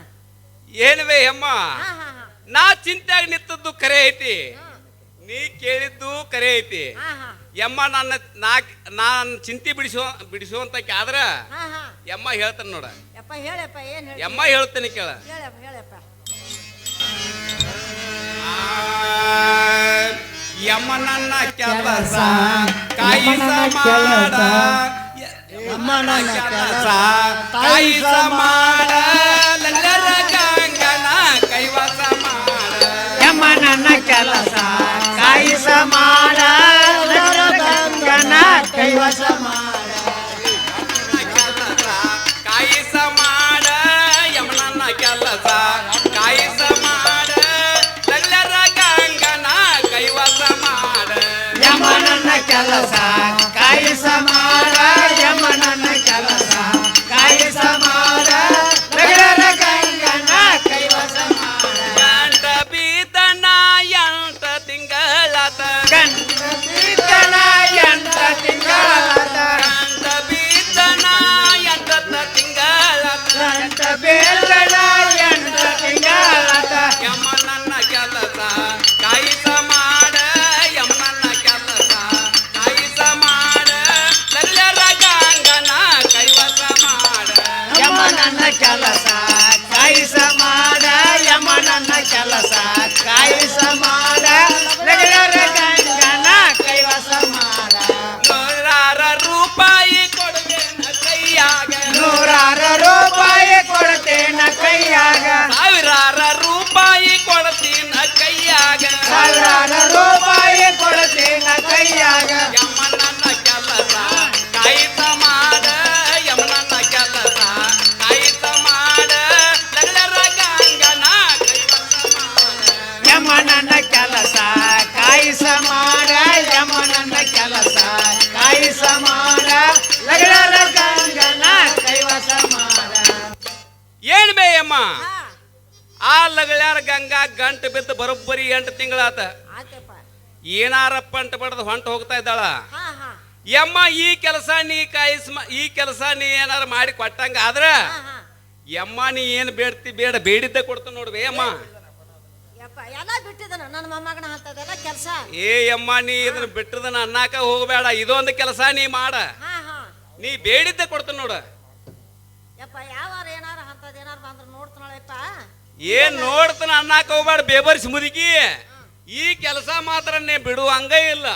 ಏನು ಬೇ ಅಮ್ಮ, ಹಾ ಹಾ ಹಾ ನಾ ಚಿಂತೆಯಾಗಿ ನಿಂತದ್ದು ಕರೆ ಐತಿ, ನೀ ಕೇಳಿದ್ದು ಕರೆ ಐತಿ. ಹಾ ಹಾ ಯಮ್ಮ ನಾನು ಚಿಂತೆ ಬಿಡಿಸುವಂತಕ್ಕೆ ಆದ್ರ ಹಾ ಹಾ ಯಮ್ಮ ಹೇಳ್ತಾನೆ ನೋಡ. ಯಪ್ಪ ಹೇಳಪ್ಪ, ಏನು ಹೇಳಿ? ಯಮ್ಮ ಹೇಳ್ತಾನೆ ಕೇಳ. ಹೇಳಪ್ಪ ಹೇಳಪ್ಪ. ಯಮ್ಮ ನನ್ನ ಕೆಲಸ ಕಾಯಿಸ ಮಾಡ, ಯಮ್ಮ ನನ್ನ ಕೆಲಸ ಕಾಯಿಸ ಮಾಡ, ಲಲ್ಲರ ಗಂಗನ ಕೈವಸ ಮಾಡ. ಯಮ್ಮ ನನ್ನ ಕೆಲಸ ಕಾಯಿಸ ಮಾಡ, ಗಂಗನ ಕೈವಸ ಮಾಡ. ಕಾಯಿಸ ಮಾಡ, ಯಮ್ಮ ನನ್ನ ಕೆಲಸ ಕಾಯಿಸ ಮಾಡ, ಲಲ್ಲರ ಗಂಗನ ಕೈವಸ ಮಾಡ. ಯಮ್ಮ ನನ್ನ ಕೆಲಸ ಕಾಯಿಸ ಮಾಡ, ಯಮ್ಮ ನನ್ನ ಕೆಲಸ ಕಾಯಿಸ ಮಾಡ, ಗಂಗನ ಕೈವಸ ಮಾಡ. ಗಂಟ ಬೀತನ ಎಂಟ ತಿಂಗಳಾತ, ಗಂಟ ಬೀತನ ಎಂಟ ತಿಂಗಳಾತ, ಗಂಟ ಬೀತನ ಎಂಟ ತಿಂಗಳಾತ, ಗಂಟ ಬೀತನ ಎಂಟ ತಿಂಗಳಾತ. ಯಮ್ಮ ನನ್ನ ಕೆಲಸ ನನ್ನ ಕೆಲಸ ಕಾಯಿಸ ಮಾಡ ಯಮ ನನ್ನ ಕೆಲಸ ಕಾಯಿಸ ಮಾಡ ಲಗಡರ ಗಂಗನ ಕೈವಸ ಮಾಡ ನೂರಾರ ರೂಪಾಯಿ ಕೊಡುವೆನ ಕೈಯಾಗ ನೂರಾರು ರೂಪಾಯಿ ಕೊಡ್ತೇನ ಕೈಯಾಗ ಸಾವಿರಾರ ರೂಪಾಯಿ ಕೊಡ್ತೀನ ಕೈಯಾಗ ಸಾವಿರಾರು ರೂಪಾಯಿ ಕೊಡ್ತೇನ ಕೈಯಾಗ ಯಮ ನನ್ನ ಕೆಲಸ ಕಾಯಿತ ಮಾಡ ಯಮ ನನ್ನ ಕೆಲಸ ಕಾಯಿತ ಮಾಡ ಲಗಡರ ಗಂಗನ ಕೈವಸ ಮಾಡ ಯಮ ನನ್ನ ಕೆಲಸ ಕಾಯಿಸ ಮಾಡ ಯಮ ನನ್ನ ಕೆಲಸ ಕಾಯಿಸ ಮಾಡ ಲಗಡರ ಗಂಗನ ಕೈವಸ ಮಾಡ ಏನ್ ಬೇಯಮ್ಮ ಹಾ ಆ ಲಗಳ್ಯಾರ ಗಂಗಾ ಗಂಟು ಬಿದ್ದು ಬರೋಬ್ಬರಿ 8 ತಿಂಗಳಾತ ಆಯ್ತಪ್ಪ ಏನಾರಪ್ಪ ಅಂತ ಬಡ್ದು ಹೊಂಟು ಹೋಗ್ತಾ ಇದ್ದಾಳ ಹಾ ಹಾ ಯಮ್ಮ ಈ ಕೆಲಸ ಈ ಕೆಲಸ ನೀ ಏನಾರ ಮಾಡಿ ಕೊಟ್ಟಂಗ ಆದ್ರ ಹಾ ಹಾ ಯಮ್ಮ ನೀ ಏನು ಬೇಡ್ತಿ ಬೇಡ ಬೇಡಿದ್ದೆ ಕೊಡ್ತ ನೋಡ್ಬೇ ಅಮ್ಮ ಯಪ್ಪ ಎಲ್ಲ ಬಿಟ್ಟಿದನ ನನ್ನ ಮೊಮ್ಮಗನ ಅಂತದೆಲ್ಲ ಕೆಲಸ ಏ ಯಮ್ಮ ನೀ ಇದನ್ನ ಬಿಟ್ಟದನ ಅನ್ನಾಕ ಹೋಗಬೇಡ ಇದೊಂದು ಕೆಲಸ ನೀ ಮಾಡ ಹಾ ಹಾ ನೀ ಬೇಡಿದ್ದೆ ಕೊಡ್ತ ನೋಡ ಯಪ್ಪ ಯಾವಾರ ಏನಾರ ಅಂತದ್ ಏನಾರ ಬಂದ್ರ ನೋಡ್ತಾನಳಪ್ಪ ಏನ್ ನೋಡ್ತಾನ ಅನ್ನಾಕ ಹೋಗ್ಬೇಡ ಬೇಬರ್ಸಿ ಮುದುಕಿ ಈ ಕೆಲಸ ಮಾತ್ರ ನೀ ಬಿಡು ಹಂಗೇ ಇಲ್ಲ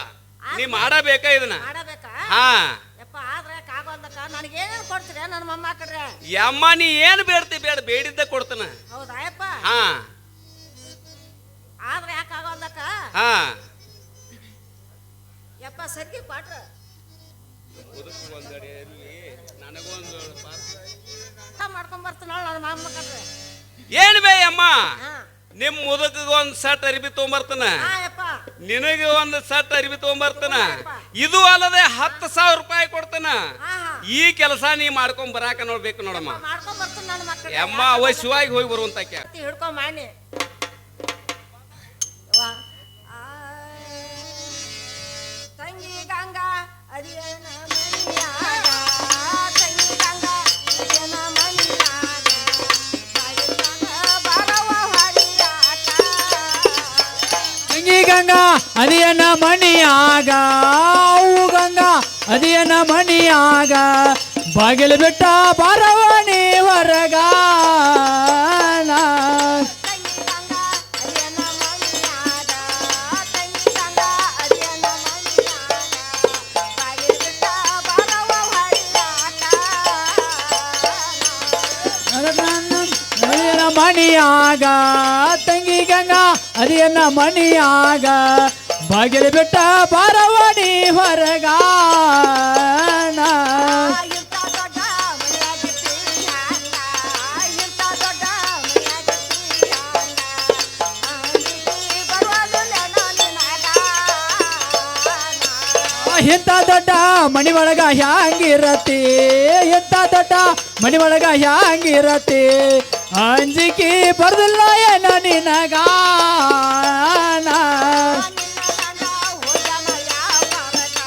ನೀ ಮಾಡಬೇಕ ಇದನ್ನ ಮಾಡಬೇಕಾ ಹಾ ಯಪ್ಪ ಆದ್ರೆ ಕಾಗೋಲ್ದಕ್ಕ ನನಗೇನೇನು ಕೊಡ್ತೀರ ನನ್ನ ಮೊಮ್ಮಕ್ಕಳ್ರೆ ಯಮ್ಮ ನೀ ಏನು ಬೇಡ್ತಿ ಬೇಡ ಬೇಡಿದ್ದೆ ಕೊಡ್ತಾನ ಹೌದಾ ಯಪ್ಪ ಹಾ ಆದ್ರೆ ಯಾಕೆ ಆಗೋಲ್ದಕ್ಕ ಹಾ ಯಪ್ಪ ಸರ್ಗಿ ಕೊಟ್ರ ಮಾಡ್ಕೊಂಡ್ ಬರ್ತಾನ ನನ್ನ ಮೊಮ್ಮಕ್ಕಳ್ರೆ ಏನ್ ಬೇ ಅಮ್ಮ ಹಾ ನಿಮ್ ಮುದಕ ಒಂದ್ ಸಟ್ ಅರಿಬಿ ತಗೊಂಬರ್ತಾನ ಹಾ ಯಪ್ಪ ನಿನಗೆ ಒಂದ್ ಸಟ್ ಅರಿಬಿ ತಗೊಂಬರ್ತಾನ ಇದು ಅಲ್ಲದೆ 10,000 ರೂಪಾಯಿ ಕೊಡ್ತಾನ ಹಾ ಹಾ ಈ ಕೆಲಸ ನೀ ಮಾಡ್ಕೊಂಡ್ ಬರಾಕ ನೋಡ್ಬೇಕು ನೋಡಮ್ಮ ಮಾಡ್ಕೊಂಡ್ ಬರ್ತಾನ ನನ್ನ ಮಕ್ಕಳು ಅಮ್ಮ ಅವಶ್ಯವಾಗಿ ಹೋಗಿ ಬರುವಂತಕ್ಕೆ ಹಿಡ್ಕೊಂಡ್ ಮಾಡಿ ತಂಗಿ ಗಂಗಾ ಅರಿಯನ ಮನಿಯಾಗ ತಂಗಿ ಗಂಗಾ ಅರಿಯನ ಮನಿಯಾಗ ಬರವ ಹರಿಯಾಟ ತಂಗಿ ಗಂಗಾ ಅದಿಯನ ಮಣಿಯಾಗ ಅವು ಗಂಗಾ ಅದಿಯನ ಮಣಿಯಾಗ ಬಾಗಿಲು ಬಿಟ್ಟ ಬಾರವಣಿ ಹೊರಗ ತಂಗಿ ಗಂಗಾ ಅರಿಯನ ಮನಿಯಾಗ ತಂಗಿ ಗಂಗಾ ಅರಿಯನ ಮನಿಯಾಗ ಬಾಗಿಲಿಟ್ಟ ಬರವ ಹರಿಯಾಟ ಅದಿಯನ ಮಣಿಯಾಗ ತಂಗಿ ಗಂಗಾ ಅದಿಯನ ಮಣಿಯಾಗ ಬಾಗಿಲು ಬಿಟ್ಟ ಬಾರವಣಿ ಹೊರಗ ಇಂಥ ದೊಡ್ಡ ಮನೆಯಾಗಿತ್ತಿ ಹ್ಯಾಂಗ ಇಂಥ ದೊಡ್ಡ ಮನೆಯಾಗಿತ್ತಿ ಹ್ಯಾಂಗ ಅಂಜಿಕೆ ಬರುವುದಿಲ್ಲ ನಿನಗ ಇಂಥ ದೊಡ್ಡ ಮನಿ ಒಳಗ ಹ್ಯಾಂಗಿರತಿ ಇಂಥ ದೊಡ್ಡ ಮನಿ ಒಳಗ ಹ್ಯಾಂಗಿರತಿ ಅಂಜಿಕೆ ಬರ್ದಿಲ್ಲ ಏನ ನಿನಗ ನಿನ್ನ ಗಂಡ ಹೋಗ್ಯಾನ ಯಾವಾಗಕ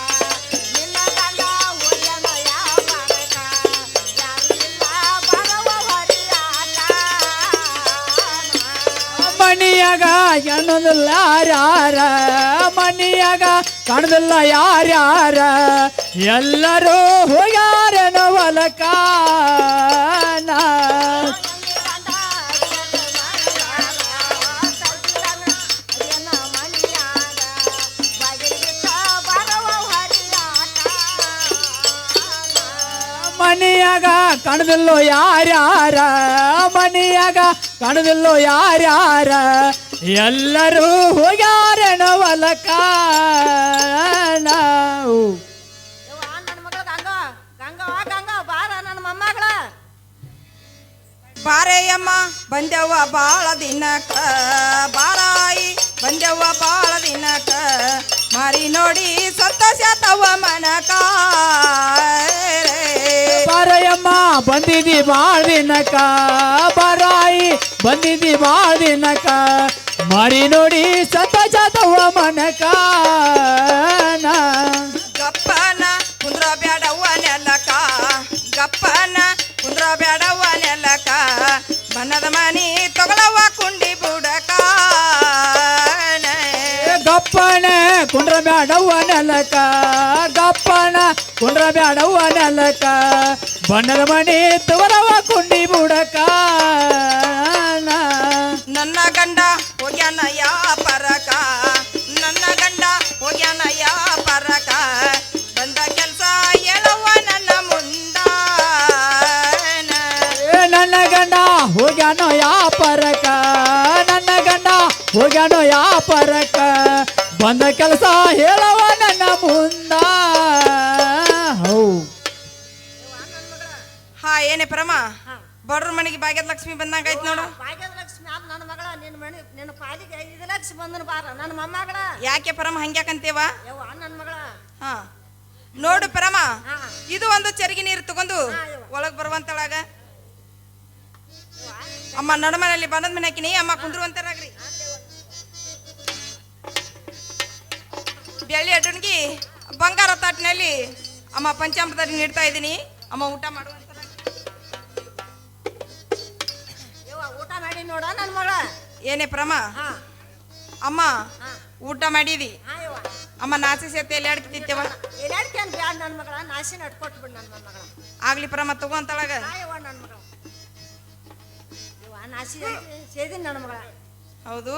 ನಿನ್ನ ಗಂಡ ಹೋಗ್ಯಾನ ಯಾವಾಗಕ ಯಾರಿಲ್ಲ ಬರವ ಹರಿಯಾಟ ಮನಿಯಾಗ ಕಾಣೋದಿಲ್ಲ ಯಾರ್ಯಾರ ಮನಿಯಾಗ ಕಾಣೋದಿಲ್ಲ ಯಾರ್ಯಾರ ಎಲ್ಲರೂ ಹೋಗ್ಯಾರನ ಹೊಲಕ ಮನಿಯಾಗ ಕಾಣದಿಲ್ಲೋ ಯಾರ್ಯಾರ ಮನಿಯಾಗ ಕಾಣದಿಲ್ಲೋ ಯಾರ್ಯಾರ ಎಲ್ಲರೂ ಹೋಗ್ಯಾರನ ಹೊಲಕ ನಾವು ನನ್ನ ಮಗಳು ಗಂಗ ಬಾರ ನನ್ನ ಮೊಮ್ಮಗಳ ಬಾರೆಯಮ್ಮ ಬಂದೆವ್ವ ಬಾಳ ದಿನಕ್ಕ ಬಾರಾಯಿ ಬಂದೆವ್ವ ಬಾಳ ದಿನಕ್ಕ ಮಾರಿ ನೋಡಿ ಸಂತೋಷ ತವ ಮನಕ ಬಾರಯ್ಯಮ್ಮ ಬಂದಿದ್ದಿ ಬಾಳ ದಿನಕ ಬಾರಾಯಿ ಬಂದಿದ್ದಿ ಬಾಳ ದಿನಕ ಮಾರಿ ನೋಡಿ ಸಂತೋಷ ತವ ಮನಕ ಗಪ್ಪನ ಕುಂದ್ರ ಬ್ಯಾಡವ್ವ ನೆಲಕ ಗಪ್ಪನ ಕುಂದ್ರ ಬ್ಯಾಡವ್ವ ನೆಲಕ ಬನ್ನದ ಮನಿ ತಗೊಳವ್ವ ಕುಂಡಿ ಬುಡಕ ಗಪ್ಪನ ಕುಂಡ್ರ ಬ್ಯಾಡವ್ವ ನೆಲಕ ಗಪ್ಪನ ಕುಂಡ್ರ ಬ್ಯಾಡವ್ವ ನೆಲಕ ಬಣ್ಣದ ಮಣಿ ತವರವ ಕುಂಡಿ ಬುಡಕ ನನ್ನ ಗಂಡ ಹೋಗ್ಯಾನ ಯಾ ಪರಕ ನನ್ನ ಗಂಡ ಹೋಗ್ಯಾನ ಯಾ ಪರಕ ಬಂದ ಕೆಲಸ ಹೇಳವ್ವ ನನ್ನ ಮುಂದ ನನ್ನ ಗಂಡ ಹೋಗ್ಯಾನೋ ಯಾ ಪರಕ ನನ್ನ ಗಂಡ ಹೋಗ್ಯಾನೋ ಯಾ ಪರಕ ಬಂದ ಕೆಲಸ ಹೇಳವ ನನ್ನ ಮುಂದ ಹೌ ಹಾ ಏನೇ ಪರಮ ಬಡ್ರ ಮನೆಗೆ ಭಾಗ್ಯದ ಲಕ್ಷ್ಮಿ ಬಂದಂಗ ಆಯ್ತು ನೋಡು ಭಾಗ್ಯದ ಲಕ್ಷ್ಮಿ ಆದ ನನ್ನ ಮಗಳ ನಿನ್ನ ಪಾಲಿಗೆ 5 ಲಕ್ಷ ಬಂದನ ಬಾರ ನನ್ನ ಮೊಮ್ಮಗಳ ಯಾಕೆ ಪರಮ ಹಂಗ್ಯಾಕಂತೇವ ಯವ್ವ ನನ್ನ ಮಗಳ ಹಾ ನೋಡು ಪರಮ ಹಾ. ಇದು ಒಂದು ಚರಿಗೆ ನೀರು ತಗೊಂಡು ಒಳಗ್ ಬರುವಂತಳಾಗ ಅಮ್ಮ ನಡಮನೆಯಲ್ಲಿ ಬಂದದ ಮನೆ ಹಾಕಿನಿ ಅಮ್ಮ ಕುಂದ್ರುವಂತಾರಾಗ್ರಿ ಬೆಳ್ಳಿ ಅಡ್ಡನ್ಗಿ ಬಂಗಾರ ತಾಟಿನಲ್ಲಿ ಅಮ್ಮ ಪಂಚಾಮೃತ ನೀಡ್ತಾ ಇದ್ದೀನಿ ಅಮ್ಮ ಊಟ ಮಾಡುವಂತ ಯವ್ವ ಊಟ ಮಾಡಿ ನೋಡ ನನ್ನ ಮಗಳ ಏನೇ ಪ್ರಮ ಹಾ ಅಮ್ಮ ಹಾ ಊಟ ಮಾಡಿದಿ ಹಾ ಯವ್ವ ಅಮ್ಮ ನಾಸಿ ಸೇತೆ ಎಲ್ಲಿ ಆಡ್ತಿತ್ತೇವ ಎಲ್ಲಾಡ್ಕೇನ್ ಬ್ಯಾಡ ನನ್ನ ಮಗಳ ನಾಸಿ ನಡ್ಕೊಟ್ಬಿಡು ನನ್ನ ಮಗಳ ಆಗ್ಲಿ ಪ್ರಮ ತಗೋಂತಳಾಗ ಹಾ ಯವ್ವ ನನ್ನ ಮಗಳ ಯವ್ವ ನಾಸಿ ಸೇದಿನ ನನ್ನ ಮಗಳ ಹೌದು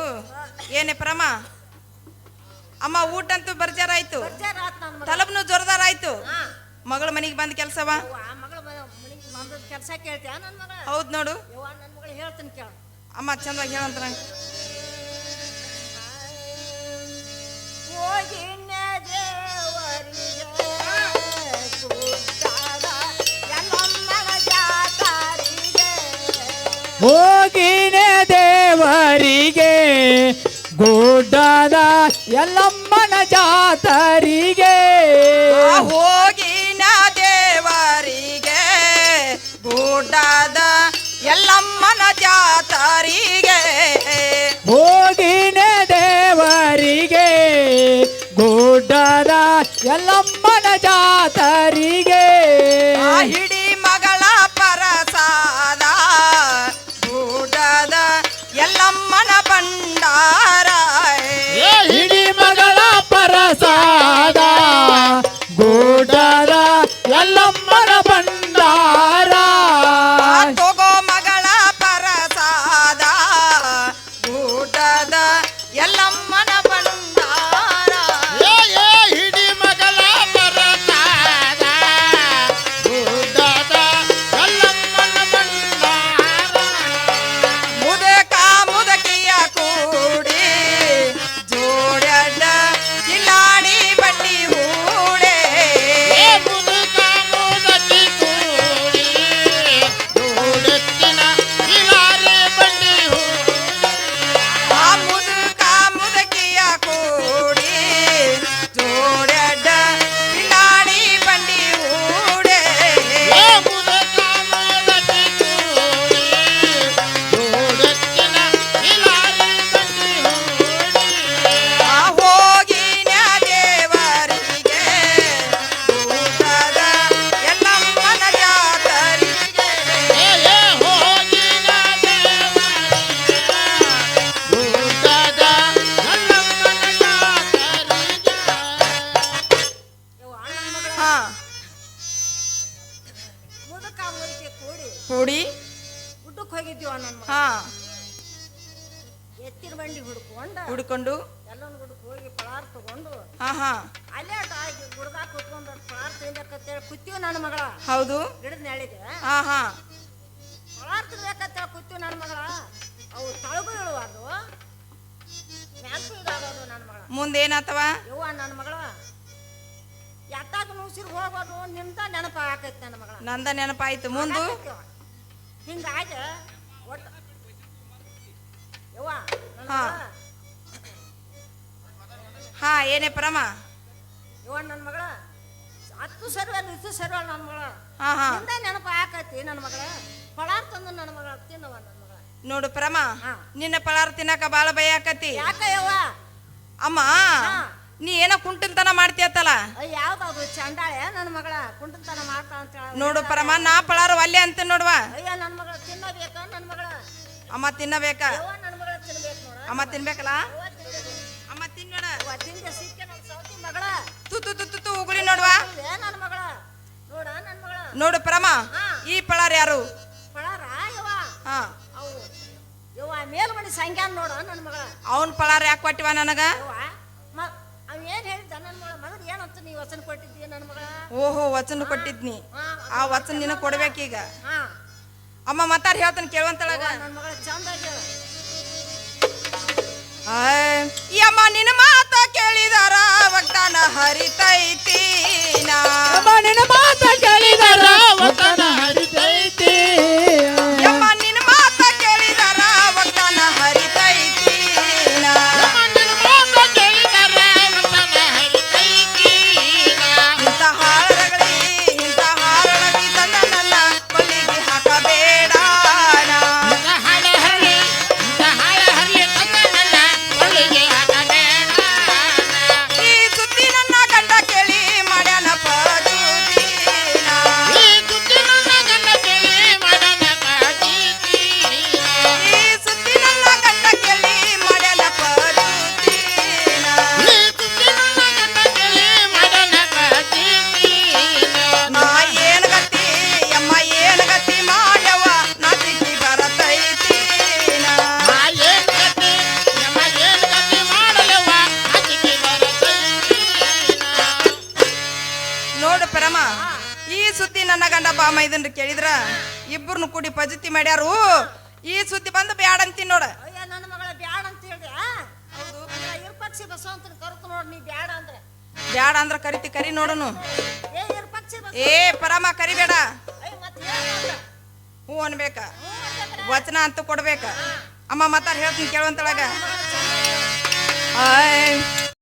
ಏನೇ ಪ್ರಮ ಅಮ್ಮ ಊಟ ಅಂತೂ ಬರ್ಜಾರ ಆಯ್ತು ಬರ್ಜಾರ ಆತ್ ನನ್ನ ಮಗಳ ತಲಬ್ನು ಜೋರದಾರ ಆಯ್ತು ಹಾ ಮಗಳ ಮನೆಗೆ ಬಂದ ಕೆಲ್ಸವ ಯವ್ವ ಮಗಳ ಮನೆಗೆ ಬಂದ ಕೆಲಸ ಕೇಳ್ತೀಯ ನನ್ನ ಮಗಳ ಹೌದ್ ನೋಡು ಯವ್ವ ನನ್ನ ಮಗಳು ಹೇಳ್ತೀನಿ ಕೇಳು ಅಮ್ಮ ಚಂದವಾಗಿ ಹೇಳಂತ ನಂಗೆ ಹೋಗಿನ ದೇವರಿಗೆ ಕೂತಾಗ ಎಲ್ಲಮ್ಮನ ಜಾತರಿಗೆ ಹೋಗಿನೇ ದೇವರಿಗೆ ಗುಡ್ಡದ ಎಲ್ಲಮ್ಮನ ಜಾತರಿಗೆ ಹೋಗಿನ ದೇವರಿಗೆ ಗುಡ್ಡದ ಎಲ್ಲಮ್ಮನ ಜಾತರಿಗೆ ಹೋಗಿನೇ ದೇವರಿಗೆ ಗುಡ್ಡದ ಎಲ್ಲಮ್ಮನ ಜಾತರಿಗೆ ಹಿಡಿ ಮಗಳ ಪರಸಾದ ಗುಡ್ಡದ ಎಲ್ಲಮ್ಮನ ಭಂಡಾರ ಹಿಡಿ ಮಗಳ ಪರಸಾದ ಗುಡ್ಡದ ಎಲ್ಲಮ್ಮನ ಭಂಡಾರ ತಗೋ ಮಗಳ ಪರಸಾದ ಗುಡ್ಡದ ಎಲ್ಲಮ್ಮನ ಭಂಡಾರ ಹಿಡಿ ಮಗಳ ಬರತಾದ ಗುಡ್ಡದ ಎಲ್ಲಮ್ಮನ ಬಂಡಾರ ಮುದಕ ಮುದಕಿಯ ಕೂಡಿ ಜೋಡ್ಯಡ್ಡ ಕಿಲಾಡಿ ಬಡ್ಡಿ ಹೂಡೆ ಮುದುಕ ಮುದಕಿ ಕೂಡಿ ನೋಡೆತ್ತಿನ ಕಿಲಾರಿ ಬಂಡಿ ಆ ಮುದುಕ ಮುದಕಿಯ ಕೂಡಿ ಜೋಡ್ಯಡ್ಡ ಕಿಲಾಡಿ ಬಂಡಿ ಹೂಡೆ ಮುದುಕ ಮುದಕಿ ಕೂಡಿ ನೋಡೆತ್ತಿನ ಕಿಲಾರಿ ಬಂಡಿ ಆ ಹೋಗಿನ ದೇವರಿಗೆ ಊಟದ ಎಲ್ಲಮ್ಮನ ಜಾತರಿಗೆ ಹೋಗಿನ ದೇವರಿಗೆ ಗುಡ್ಡದ ಎಲ್ಲಮ್ಮನ ಜಾತರಿಗೆ ಯವ್ವ ನನ್ನ ಮಗಳ ಹಾ ಮುದುಕ ಮುದುಕಿ ಕೂಡಿ ಕೂಡಿ ಗುಡ್ಡಕ್ಕೆ ಹೋಗಿದ್ದೀವ ನನ್ನ ಮಗ ಹಾ ಎತ್ತಿನ ಬಂಡಿ ಹುಡ್ಕೊಂಡು ಹುಡ್ಕೊಂಡು ಎಲ್ಲೊಂದು ಗುಡ್ಡಕ್ಕೆ ಹೋಗಿ ಪಳಾರ ತಗೊಂಡು ಹಾ ಹಾ ಅಲ್ಲೇ ಗುಡ್ದಾಗ ಕುತ್ಕೊಂಡು ಪಳಾರ ತಿನ್ಬೇಕಂತೇಳಿ ಕೂತೀವಿ ನನ್ನ ಮಗಳ ಹೌದು ಗಿಡದ ನೆಳಿಗೆ ಹಾ ಹಾ ಪಳಾರ ತಿನ್ಬೇಕಂತೇಳಿ ಕೂತೀವಿ ನನ್ನ ಮಗಳ ಅವು ತಳಗು ಇಳುವಾದು ಮ್ಯಾಲ್ಕು ಇದಾಗೋದು ನನ್ನ ಮಗಳ ಮುಂದೇನಾತವ ಯವ್ವ ನನ್ನ ಮಗಳ ಎಟ್ಟಾಗ ನುಸಿರು ಹೋಗೋದು ನಿಮ್ದ ನೆನಪ ಆಕೈತಿ ನನ್ನ ಮಗಳ ನಂದ ನೆನಪಾಯ್ತು ಮುಂದು ಹಿಂಗಾಗಿ ಒಟ್ಟು ಯವ್ವ ನನ್ನ ಹಾ. ಮಗಳ ಹಾ ಏನೇ ಪ್ರಮ ಯವ್ವ ನನ್ನ ಮಗಳ 10 ಸರ್ವಲ್ 20 ಸರ್ವಲ್ ನನ್ನ ಮಗಳ ಹಾ ಹಾ ನಿಮ್ದ ನೆನಪ ಆಕೈತಿ ನನ್ನ ಮಗಳ ಪಳಾರ ತಂದು ನನ್ನ ಮಗಳ ತಿನ್ನವ ನನ್ನ ಮಗಳ ನೋಡು ಪ್ರಮ ಹಾ. ನಿನ್ನ ಪಳಾರ ತಿನ್ನಕ ಬಾಳ ಭಯ ಆಕತಿ ಯಾಕ ಯವ್ವ ಅಮ್ಮ ನೀ ಏನೋ ಕುಂಟಲ್ತನ ಮಾಡ್ತೀಯತ್ತಲ್ಲ ಯಾವ್ದು ಚಂಡಾಳೆ ನನ್ನ ಮಗಳ ಕುಂಟತನ ಮಾಡ್ತಾ ಅಂತ ನೋಡು ಪರಮ ನಾ ಪಳಾರ ಒಲ್ಲೆ ಅಂತ ನೋಡುವ ಅಯ್ಯ ನನ್ನ ಮಗಳ ತಿನ್ನಬೇಕ ನನ್ನ ಮಗಳ ಅಮ್ಮ ತಿನ್ನಬೇಕ ಯವ್ವ ನನ್ನ ಮಗಳ ತಿನ್ಬೇಕು ನೋಡ ಅಮ್ಮ ತಿನ್ಬೇಕಲ್ಲ ಯವ್ವ ತಿನ್ಬೇಕು. ಅಮ್ಮ ತಿನ್ನೋಡ ಯವ್ವ ತಿಂದೆ ಸಿಕ್ಕ ನನ್ನ ಸೌತಿ ಮಗಳ ತು ತು ತು ತು ತು ಉಗುಳಿ ನೋಡುವ ನನ್ನ ಮಗಳ ನೋಡ ನನ್ನ ಮಗಳ ನೋಡು ಪ್ರಮ ಹಾ ಈ ಪಳಾರ ಯಾರು? ಪಳಾರ ಯವ್ವ ಹಾ, ಅವು ಯವ್ವ ಮೇಲ್ಮನಿ ಸಂಖ್ಯಾನ ನೋಡು ನನ್ನ ಮಗಳ. ಅವನ್ ಪಳಾರ ಯಾಕೆ ಕೊಟ್ಟಿವ ನನಗ? ಯವ್ವ ಅವ್ ಏನ್ ಹೇಳಿದ್ದ ನನ್ನ ಮಗಳ ಮಗನ ಏನಂತ ನೀ ವಚನ ಕೊಟ್ಟಿದ್ದೀಯ ನನ್ನ ಮಗಳ? ಓಹೋ, ವಚನ ಕೊಟ್ಟಿದ್ನಿ. ಆ ವಚನ ನಿನಗೆ ಕೊಡ್ಬೇಕೀಗ. ಹಾ ಅಮ್ಮ ಮತ್ತಾರ ಹೇಳ್ತಾನೆ ಕೇಳುವಂತಳಗ. ನನ್ನ ಮಗಳ ಚಂದ ಹೇಳ. ಯಮ್ಮ ನಿನ್ನ ಮಾತ ಕೇಳಿದಾರ ವಕ್ತಾನ ಹರಿತೈತಿ ನಾ. ನಿನ್ನ ಮಾತ ಕೇಳಿದರ ವಚನ ಹರಿತೈತಿ. ಯಮ್ಮ ನಿನ್ನ ಮಾತ ಕೇಳಿದಾರ ವಕ್ತಾನ ಹರಿತೈತಿ ನಾ. ನಿನ್ನ ಮಾತ ಕೇಳಿದರ ವಚನ ಹರಿತೈತಿ. ಇಂಥ ಹಾರಗಳಿ ತನ್ನ ನನ್ನ ಕೊಲ್ಲಿಗೆ ಹಾಕಬೇಡ ನಾ. ಹಾಳ ಹರಿ ತನ್ನ ನನ್ನ ಒಳ್ಳಿಗೆ ಹಾಕಬೇಡ. ಈ ಸುದ್ದಿ ನನ್ನ ಗಂಡ ಕೇಳಿ ಮಾಡ್ಯಾನ ಪಜೂತಿನ. ಈ ಸುದ್ದಿ ನನ್ನ ಗಂಡ ಕೇಳಿ ಮಾಡನ ಪಾಟೀತಿ. ಈ ಸುದ್ದಿ ನನ್ನ ಗಂಡ ಕೇಳಿ ಮಾಡ್ಯಾನ ಪಜೂತಿನ. ಈ ಸುದ್ದಿ ನನ್ನ ಗಂಡ ಕೇಳಿ ಮಾಡನ ಪಾಟೀತಿ. ನಾ ಏನ್ ಗತಿ ಯಮ್ಮ ಏನ್ ಗತಿ ಮಾಡ್ಯವ ನಾಚಿಕಿ ಬರತೈತಿ ನಾ. ಏನ್ ಗತಿ ನಮ್ಮ ಏನ್ ಗತಿ ಮಾಡಲವ ಆಚಿಕೆ ಬರತೈತಿ. ನೋಡು ಪರಮ, ಈ ಸುದ್ದಿ ನನ್ನ ಗಂಡ ಬಾಮ ಇದನ್ನ ಕೇಳಿದ್ರ ಇಬ್ಬರನ್ನು ಕೂಡಿ ಪಜತಿ ಮಾಡ್ಯಾರು. ಈ ಸುದ್ದಿ ಬಂದು ಬ್ಯಾಡ ಅಂತೀನಿ ನೋಡ. ಅಯ್ಯ ನನ್ನ ಮಗಳ ಬ್ಯಾಡ ಅಂತ ಹೇಳಿದೆ. ಹೌದು ಇರ್ಪಕ್ಷಿ ಬಸವಂತನ ಕರ್ತು ನೋಡಿ ನೀ ಬ್ಯಾಡ ಅಂದ್ರೆ. ಬ್ಯಾಡ ಅಂದ್ರ ಕರಿ ನೋಡನು. ಏ ಇರ್ಪಕ್ಷಿ ಬಸ ಏ ಪರಮ ಕರಿಬೇಡ, ಅಯ್ಯ ಮತ್ತೆ ಹೇಳ ಹೂ ಅನ್ಬೇಕ, ವಚನ ಅಂತ ಕೊಡ್ಬೇಕ. ಅಮ್ಮ ಮತ್ತಾರ ಹೇಳ್ತೀನಿ ಕೇಳುವಂತಳಗ.